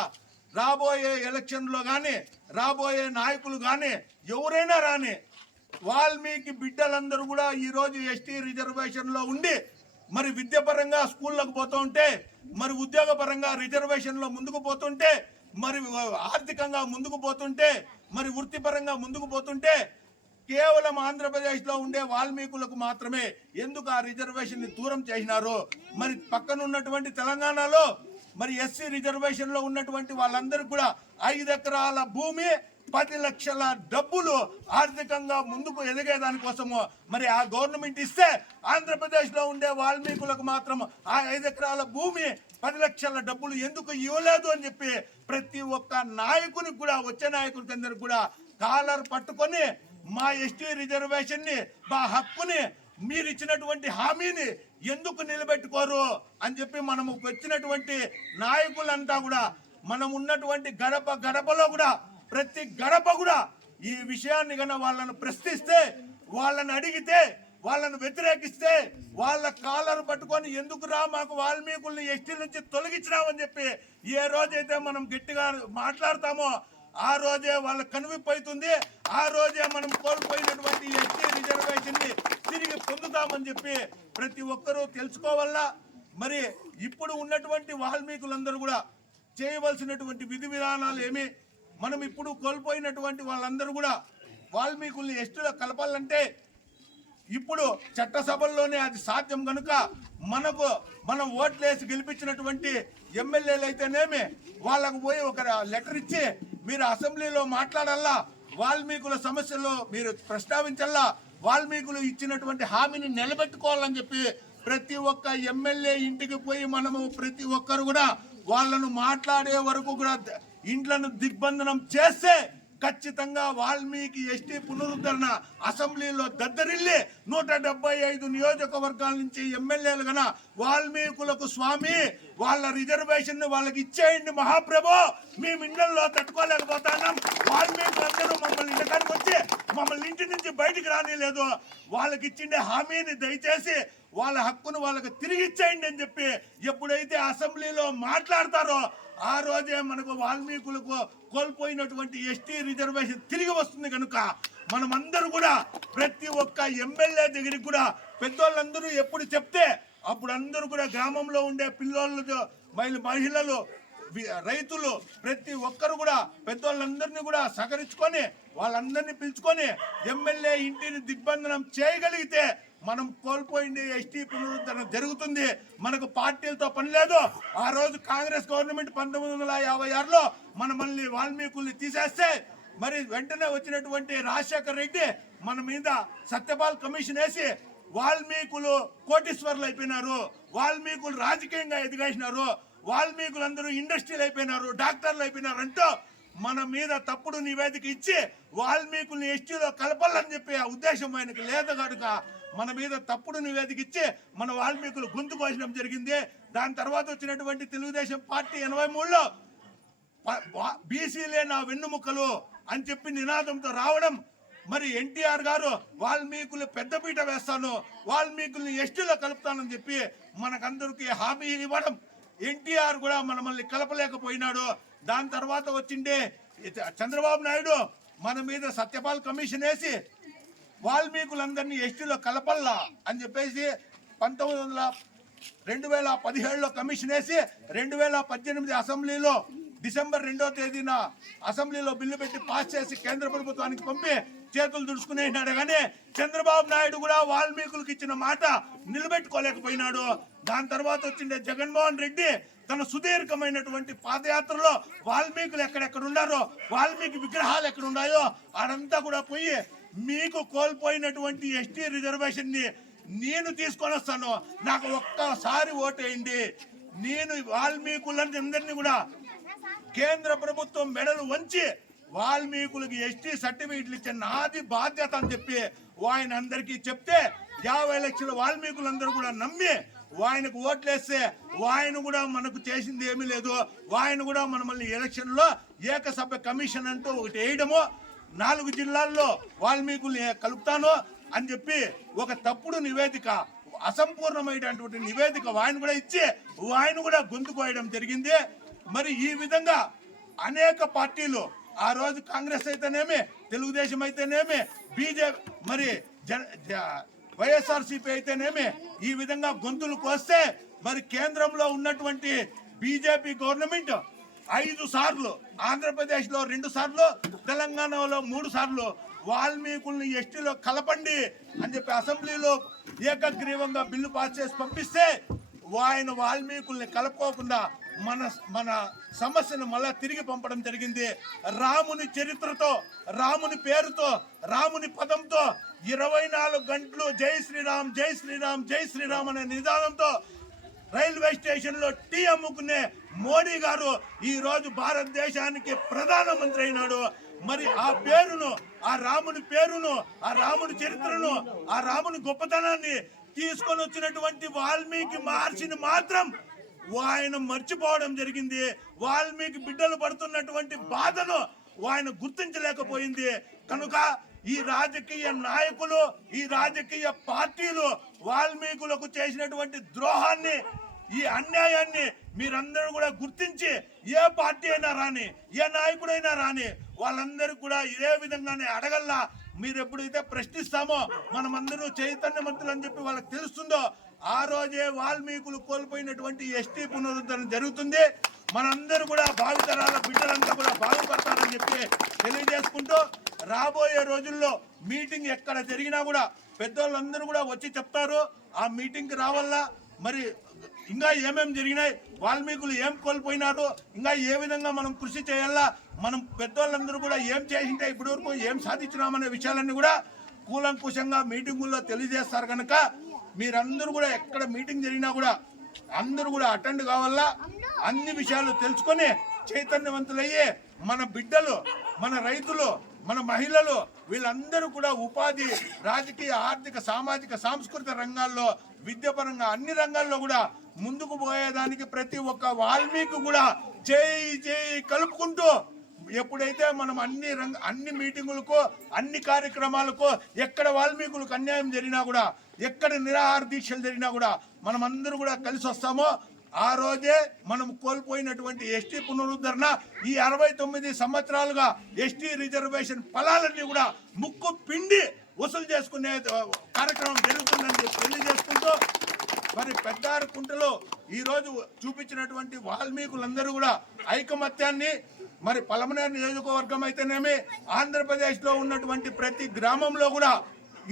రాబోయే ఎలక్షన్లో కానీ, రాబోయే నాయకులు కానీ ఎవరైనా రాని వాల్మీకి బిడ్డలందరూ కూడా ఈరోజు ఎస్టీ రిజర్వేషన్లో ఉండి మరి విద్యాపరంగా స్కూళ్ళకు పోతూ ఉంటే, మరి ఉద్యోగపరంగా రిజర్వేషన్లో ముందుకు పోతుంటే, మరి ఆర్థికంగా ముందుకు పోతుంటే, మరి వృత్తిపరంగా ముందుకు పోతుంటే కేవలం ఆంధ్రప్రదేశ్లో ఉండే వాల్మీకులకు మాత్రమే ఎందుకు ఆ రిజర్వేషన్ ని దూరం చేసినారు? మరి పక్కన ఉన్నటువంటి తెలంగాణలో మరి ఎస్సీ రిజర్వేషన్ లో ఉన్నటువంటి వాళ్ళందరికీ కూడా 5 ఎకరాల భూమి 10 లక్షల డబ్బులు ఆర్థికంగా ముందుకు ఎదిగేదానికోసము మరి ఆ గవర్నమెంట్ ఇస్తే ఆంధ్రప్రదేశ్ లో ఉండే వాల్మీకులకు మాత్రం ఆ 5 ఎకరాల భూమి 10 లక్షల డబ్బులు ఎందుకు ఇవ్వలేదు అని చెప్పి ప్రతి ఒక్క నాయకునికి కూడా వచ్చే నాయకులకి అందరికి కూడా కాలర్ పట్టుకొని మా ఎస్టీ రిజర్వేషన్ ని మా హక్కుని మీరు ఇచ్చినటువంటి హామీని ఎందుకు నిలబెట్టుకోరు అని చెప్పి మనము వచ్చినటువంటి నాయకులంతా కూడా మనం ఉన్నటువంటి గడపలో కూడా ప్రతి గడప కూడా ఈ విషయాన్ని కన్నా వాళ్ళను ప్రశ్నిస్తే, వాళ్ళని అడిగితే, వాళ్ళను వ్యతిరేకిస్తే వాళ్ళ కాలర్ పట్టుకొని ఎందుకురా మాకు వాల్మీకుల్ని ఎస్టీ నుంచి తొలగించినామని చెప్పి ఏ రోజైతే మనం గట్టిగా మాట్లాడతామో ఆ రోజే వాళ్ళ కనువిప్పు అవుతుంది. ఆ రోజే మనం కోల్పోయినటువంటి ఎస్టీ రిజర్వేషన్ ని తిరిగి పొందుతామని చెప్పి ప్రతి ఒక్కరూ తెలుసుకోవాలా. మరి ఇప్పుడు ఉన్నటువంటి వాల్మీకులందరూ కూడా చేయవలసినటువంటి విధి విధానాలు ఏమి, మనం ఇప్పుడు కోల్పోయినటువంటి వాళ్ళందరూ కూడా వాల్మీకుల్ని ఎస్టీలో కలపాలంటే ఇప్పుడు చట్టసభల్లోనే అది సాధ్యం కనుక మనం ఓట్లేసి గెలిపించినటువంటి ఎమ్మెల్యేలు అయితేనేమి వాళ్ళకు పోయి ఒక లెటర్ ఇచ్చి మీరు అసెంబ్లీలో మాట్లాడాలా, వాల్మీకుల సమస్యలు మీరు ప్రస్తావించాలా, వాల్మీకులు ఇచ్చినటువంటి హామీని నిలబెట్టుకోవాలని చెప్పి ప్రతి ఒక్క ఎమ్మెల్యే ఇంటికి పోయి మనము ప్రతి ఒక్కరు కూడా వాళ్ళను మాట్లాడే వరకు కూడా ఇంట్లను దిగ్బంధనం చేస్తే ఖచ్చితంగా వాల్మీకి ఎస్టీ పునరుద్ధరణ అసెంబ్లీలో దద్దరిల్లి 175 నియోజకవర్గాల నుంచి ఎమ్మెల్యేలు గన వాల్మీకులకు స్వామి వాళ్ళ రిజర్వేషన్ వాళ్ళకి ఇచ్చేయండి మహాప్రభు, మేము ఇండ్లలో తట్టుకోలేకపోతున్నాం, వాల్మీకులందరూ మమ్మల్ని ఇంటికాడికి వచ్చి మమ్మల్ని ఇంటి నుంచి బయటికి రానిలేదు, వాళ్ళకి ఇచ్చిండే హామీని దయచేసి వాళ్ళ హక్కును వాళ్ళకి తిరిగి ఇచ్చేయండి అని చెప్పి ఎప్పుడైతే అసెంబ్లీలో మాట్లాడతారో ఆ రోజే మనకు వాల్మీకులకు కోల్పోయినటువంటి ఎస్టీ రిజర్వేషన్ తిరిగి వస్తుంది. కనుక మనమందరూ కూడా ప్రతి ఒక్క ఎమ్మెల్యే దగ్గరికి కూడా పెద్దోళ్ళందరూ ఎప్పుడు చెప్తే అప్పుడు అందరూ కూడా గ్రామంలో ఉండే పిల్లోళ్ళు, మహిళలు, రైతులు ప్రతి ఒక్కరు కూడా పెద్దోళ్ళందరినీ కూడా సహకరించుకొని వాళ్ళందరినీ పిలుచుకొని ఎమ్మెల్యే ఇంటిని దిగ్బంధనం చేయగలిగితే మనం కోల్పోయింది ఎస్టీ పునరుద్ధరణ జరుగుతుంది. మనకు పార్టీలతో పని లేదు. ఆ రోజు కాంగ్రెస్ గవర్నమెంట్ 1956లో మనల్ని వాల్మీకుల్ని తీసేస్తే మరి వెంటనే వచ్చినటువంటి రాజశేఖర్ రెడ్డి మన మీద సత్యపాల్ కమిషన్ వేసి వాల్మీకులు కోటీశ్వర్లు అయిపోయినారు, వాల్మీకులు రాజకీయంగా ఎదిగేసినారు, వాల్మీకులందరూ ఇండస్ట్రీలు అయిపోయినారు, డాక్టర్లు అయిపోయినారు అంటూ మన మీద తప్పుడు నివేదిక ఇచ్చి వాల్మీకుల్ని ఎస్టీలో కలపాలని చెప్పి ఆ ఉద్దేశం ఆయనకు లేదు కనుక మన మీద తప్పుడు నివేదిక ఇచ్చి మన వాల్మీకులు గొంతు కోసడం జరిగింది. దాని తర్వాత వచ్చినటువంటి తెలుగుదేశం పార్టీ 83లో బీసీలే నా వెన్నుముక్కలు అని చెప్పి నినాదంతో రావడం, మరి ఎన్టీఆర్ గారు వాల్మీకులు పెద్దపీట వేస్తాను, వాల్మీకుల్ని ఎస్టీలో కలుపుతానని చెప్పి మనకందరికి హామీ ఇవ్వడం, ఎన్టీఆర్ కూడా మనల్ని కలపలేకపోయినాడు. దాని తర్వాత వచ్చిండే చంద్రబాబు నాయుడు మన మీద సత్యపాల్ కమిషన్ వేసి వాల్మీకులందరినీ ఎస్టీలో కలపల్లా అని చెప్పేసి 2017లో కమిషన్ వేసి 2018 అసెంబ్లీలో డిసెంబర్ 2వ తేదీన అసెంబ్లీలో బిల్లు పెట్టి పాస్ చేసి కేంద్ర ప్రభుత్వానికి పంపి చేతులు దుడుచుకునేసినాడు. కానీ చంద్రబాబు నాయుడు కూడా వాల్మీకులకు ఇచ్చిన మాట నిలబెట్టుకోలేకపోయినాడు. దాని తర్వాత వచ్చిండే జగన్మోహన్ రెడ్డి తన సుదీర్ఘమైనటువంటి పాదయాత్రలో వాల్మీకులు ఎక్కడెక్కడ ఉన్నారో, వాల్మీకి విగ్రహాలు ఎక్కడ ఉన్నాయో ఆడంతా కూడా పోయి మీకు కోల్పోయినటువంటి ఎస్టీ రిజర్వేషన్ ని నేను తీసుకొని వస్తాను, నాకు ఒక్కసారి ఓటేయండి, నేను వాల్మీకులందరినీ కూడా కేంద్ర ప్రభుత్వం మెడలు వంచి వాల్మీకులకి ఎస్టీ సర్టిఫికెట్లు ఇచ్చే నాది బాధ్యత అని చెప్పి ఆయన అందరికీ చెప్తే 50 లక్షల వాల్మీకులందరూ కూడా నమ్మి ఆయనకు ఓట్లేస్తే ఆయన కూడా మనకు చేసింది ఏమీ లేదు. ఆయన కూడా మనల్ని ఎలక్షన్ లో ఏకసభ్య కమిషన్ అంటూ ఒకటి వేయడము, 4 జిల్లాల్లో వాల్మీకుల్ని కలుపుతాను అని చెప్పి ఒక తప్పుడు నివేదిక, అసంపూర్ణమైనటువంటి నివేదిక ఆయన కూడా ఇచ్చి ఆయన కూడా గొంతు కోయడం జరిగింది. మరి ఈ విధంగా అనేక పార్టీలు ఆ రోజు కాంగ్రెస్ అయితేనేమి, తెలుగుదేశం అయితేనేమి, బీజేపీ మరి వైఎస్ఆర్సీపీ అయితేనేమి ఈ విధంగా గొంతులు కోస్తే మరి కేంద్రంలో ఉన్నటువంటి బీజేపీ గవర్నమెంట్ 5 సార్లు, ఆంధ్రప్రదేశ్లో 2 సార్లు, తెలంగాణలో 3 సార్లు వాల్మీకుల్ని ఎస్టీలో కలపండి అని చెప్పి అసెంబ్లీలో ఏకగ్రీవంగా బిల్లు పాస్ చేసి పంపిస్తే ఆయన వాల్మీకుల్ని కలుపుకోకుండా మన సమస్యను మళ్ళా తిరిగి పంపడం జరిగింది. రాముని చరిత్రతో, రాముని పేరుతో, రాముని పదంతో 24 గంటలు జై శ్రీరామ్ జై శ్రీరామ్ జై శ్రీరామ్ అనే నిదానంతో రైల్వే స్టేషన్లో టీ అమ్ముకునే మోడీ గారు ఈ రోజు భారతదేశానికి ప్రధానమంత్రి అయినాడు. మరి ఆ పేరును, ఆ రాముని పేరును, ఆ రాముని చరిత్రను, ఆ రాముని గొప్పతనాన్ని తీసుకొని వచ్చినటువంటి వాల్మీకి మహర్షిని మాత్రం ఆయన మర్చిపోవడం జరిగింది. వాల్మీకి బిడ్డలు పడుతున్నటువంటి బాధను ఆయన గుర్తించలేకపోయింది. కనుక ఈ రాజకీయ నాయకులు, ఈ రాజకీయ పార్టీలు వాల్మీకులకు చేసినటువంటి ద్రోహాన్ని, ఈ అన్యాయాన్ని మీరందరూ కూడా గుర్తించి ఏ పార్టీ అయినా రాని, ఏ నాయకుడైనా రాని, వాళ్ళందరూ కూడా ఇదే విధంగానే అడగల్లా. మీరు ఎప్పుడైతే ప్రశ్నిస్తామో మనమందరూ చైతన్యవంతులు అని చెప్పి వాళ్ళకి తెలుస్తుందో ఆ రోజే వాల్మీకులు కోల్పోయినటువంటి ఎస్టీ పునరుద్ధరణ జరుగుతుంది. మనందరూ కూడా భావితరాల బిడ్డలంతా కూడా బాగుపడతారని చెప్పి తెలియజేసుకుంటూ, రాబోయే రోజుల్లో మీటింగ్ ఎక్కడ జరిగినా కూడా పెద్దోళ్ళందరూ కూడా వచ్చి చెప్తారు. ఆ మీటింగ్కి రావాలా, మరి ఇంకా ఏమేమి జరిగినాయి, వాల్మీకులు ఏం కోల్పోయినారు, ఇంకా ఏ విధంగా మనం కృషి చేయాలా, మనం పెద్దోళ్ళందరూ కూడా ఏం చేసింటే ఇప్పటి వరకు ఏం సాధించినామనే విషయాలన్నీ కూడా కూలంకుషంగా మీటింగుల్లో తెలియజేస్తారు. కనుక మీరందరూ కూడా ఎక్కడ మీటింగ్ జరిగినా కూడా అందరూ కూడా అటెండ్ కావాలా, అన్ని విషయాలు తెలుసుకొని చైతన్యవంతులయ్యే మన బిడ్డలు, మన రైతులు, మన మహిళలు వీళ్ళందరూ కూడా ఉపాధి, రాజకీయ, ఆర్థిక, సామాజిక, సాంస్కృతిక రంగాల్లో, విద్యాపరంగా అన్ని రంగాల్లో కూడా ముందుకు పోయేదానికి ప్రతి ఒక్క వాల్మీకి కూడా చేయి కలుపుకుంటూ ఎప్పుడైతే మనం అన్ని మీటింగులకు, అన్ని కార్యక్రమాలకు, ఎక్కడ వాల్మీకులకు అన్యాయం జరిగినా కూడా, ఎక్కడ నిరాహార దీక్షలు జరిగినా కూడా మనమందరూ కూడా కలిసి వస్తామో ఆ రోజే మనం కోల్పోయినటువంటి ఎస్టీ పునరుద్ధరణ, ఈ 69 సంవత్సరాలుగా ఎస్టీ రిజర్వేషన్ ఫలాలన్నీ కూడా ముక్కు పిండి వసూలు చేసుకునే కార్యక్రమం జరుగుతుందని తెలియజేసుకుంటూ, మరి పెద్దారకుంటలో ఈరోజు చూపించినటువంటి వాల్మీకులందరూ కూడా ఐకమత్యాన్ని, మరి పలమనేరు నియోజకవర్గం అయితేనేమి, ఆంధ్రప్రదేశ్లో ఉన్నటువంటి ప్రతి గ్రామంలో కూడా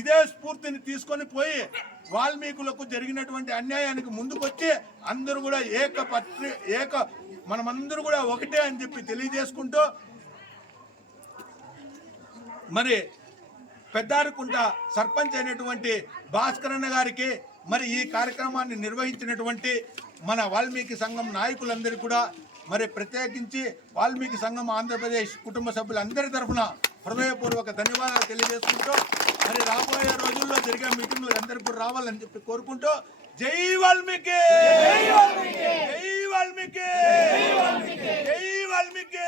ఇదే స్ఫూర్తిని తీసుకొని పోయి వాల్మీకులకు జరిగినటువంటి అన్యాయానికి ముందుకొచ్చి అందరూ కూడా మనమందరూ కూడా ఒకటే అని చెప్పి తెలియజేసుకుంటూ, మరి పెద్దారకుంట సర్పంచ్ అయినటువంటి భాస్కరన్న గారికి, మరి ఈ కార్యక్రమాన్ని నిర్వహించినటువంటి మన వాల్మీకి సంఘం నాయకులందరికీ కూడా, మరి ప్రత్యేకించి వాల్మీకి సంఘం ఆంధ్రప్రదేశ్ కుటుంబ సభ్యులందరి తరఫున హృదయపూర్వక ధన్యవాదాలు తెలియజేసుకుంటూ, మరి రాబోయే రోజుల్లో జరిగే మీటింగ్లు అందరికీ కూడా రావాలని చెప్పి కోరుకుంటూ, జై వాల్మీకి, జై వాల్మీకి, జై వాల్మీకి.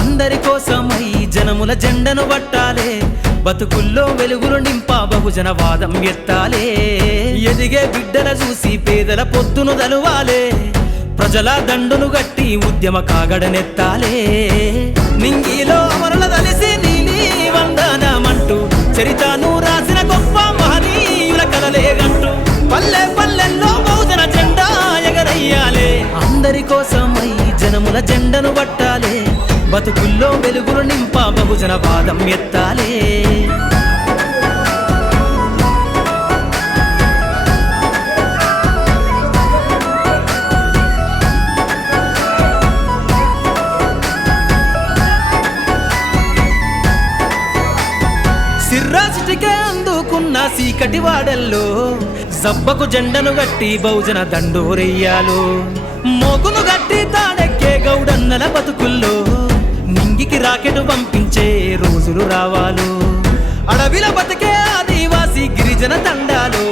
అందరి కోసమై జనముల జెండను పట్టాలే, బతుకుల్లో వెలుగులు నింపా బహుజన వాదం ఎత్తాలే. ఎదిగే బిడ్డల చూసి పేదల పొద్దును దలువాలే, ప్రజల దండును గట్టి ఉద్యమ కాగడనెత్తాలే. నింగిలో అమరుల దలిసి నీలి వందనమంటూ చరితను రాసిన గొప్ప మహనీయుల కలలేగంటూ పల్లె పల్లెల్లో బహుజన జెండా ఎగరయ్యాలే. అందరి కోసమై జనముల జెండను పట్టాలే, బతుకుల్లో వెలుగులు నింపా బహుజన వాదం ఎత్తాలే. సిర్రాసిటికే అందుకున్న సీకటి వాడల్లో సబ్బకు జెండను గట్టి బహుజన దండోరెయ్యాలు. మోగును గట్టి తాడెక్కే గౌడన్నల బతుకుల్లో నింగికి రాకెట్ పంపించే రోజులు రావాలు. అడవిల బతికే ఆదివాసి గిరిజన తండాలు,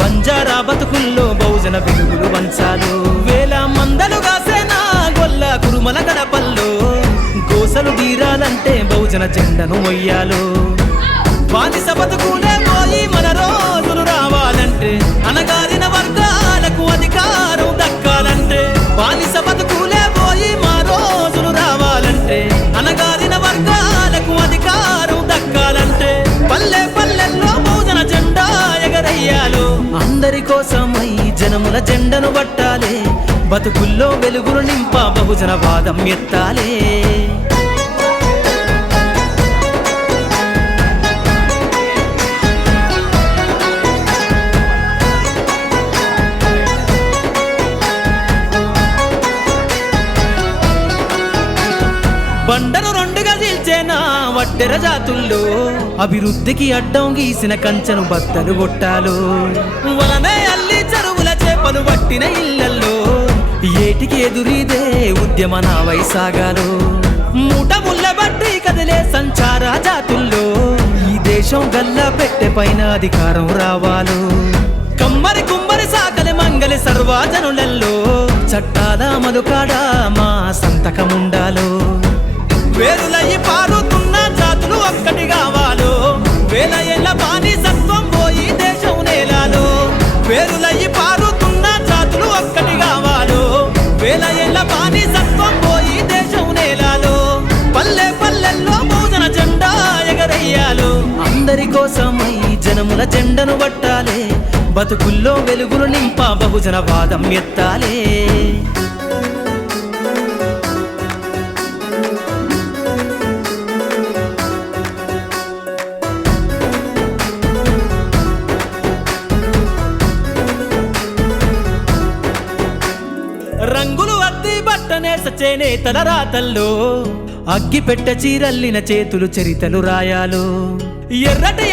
బంజారా బతుకుల్లో బహుజన వెలుగులు వంచాలు. వేల మందలుగా సేనా గొల్ల కురుమల గడపల్లో గోసలు తీరాలంటే బహుజన జెండను మొయ్యాలు. బానిస బతుకులే పోయి మన రోజులు రావాలంటే అణగారిన వర్గాలకు అధికారం దక్కాలని అందరి కోసమై జనముల జెండను పట్టాలే, బతుకుల్లో వెలుగులు నింప బహుజన వాదం ఎత్తాలే. బండను రెండుగా చీల్చేనా వడ్డెర జాతుల్లో, అభివృద్ధికి అడ్డం గీసిన కంచెను బద్దలు కొట్టాలు. వలనే అల్లి చెరువుల చేపలు పట్టిన ఇళ్లల్లో, ఏటికి ఎదురీదే ఉద్యమ నా వైసాగాలు. మూట ముళ్ళ బట్టి కదిలే సంచార జాతుల్లో, ఈ దేశం గల్లా పెట్టె పైన అధికారం రావాలు. కమ్మరి కుమ్మరి సాకలి మంగలి సర్వజనులలో, చట్టాల అమలుకాడ మా సంతకముండాలో. వేరులయ్యి పారుతున్న జాతులు ఒక్కటి కావాలో, వేల ఏళ్ళ బానిసత్వం పోయి దేశం నేలాలో. వేరులయ్యి పారుతున్న జాతులు ఒక్కటి కావాలో, వేల ఏళ్ళ బానిసత్వం పోయి దేశం నేలాలో. పల్లె పల్లెల్లో బహుజన జెండా ఎగరయ్యాలో, అందరి కోసమై జనముల జెండను పట్టాలే, బతుకుల్లో వెలుగులు నింప బహుజన వాదం ఎత్తాలే. రంగులు అద్ది బట్టనేస చేనేతల రాతల్లో, అగ్గి పెట్ట చీరల్లిన చేతులు చరితలు రాయాలు. ఎర్రటి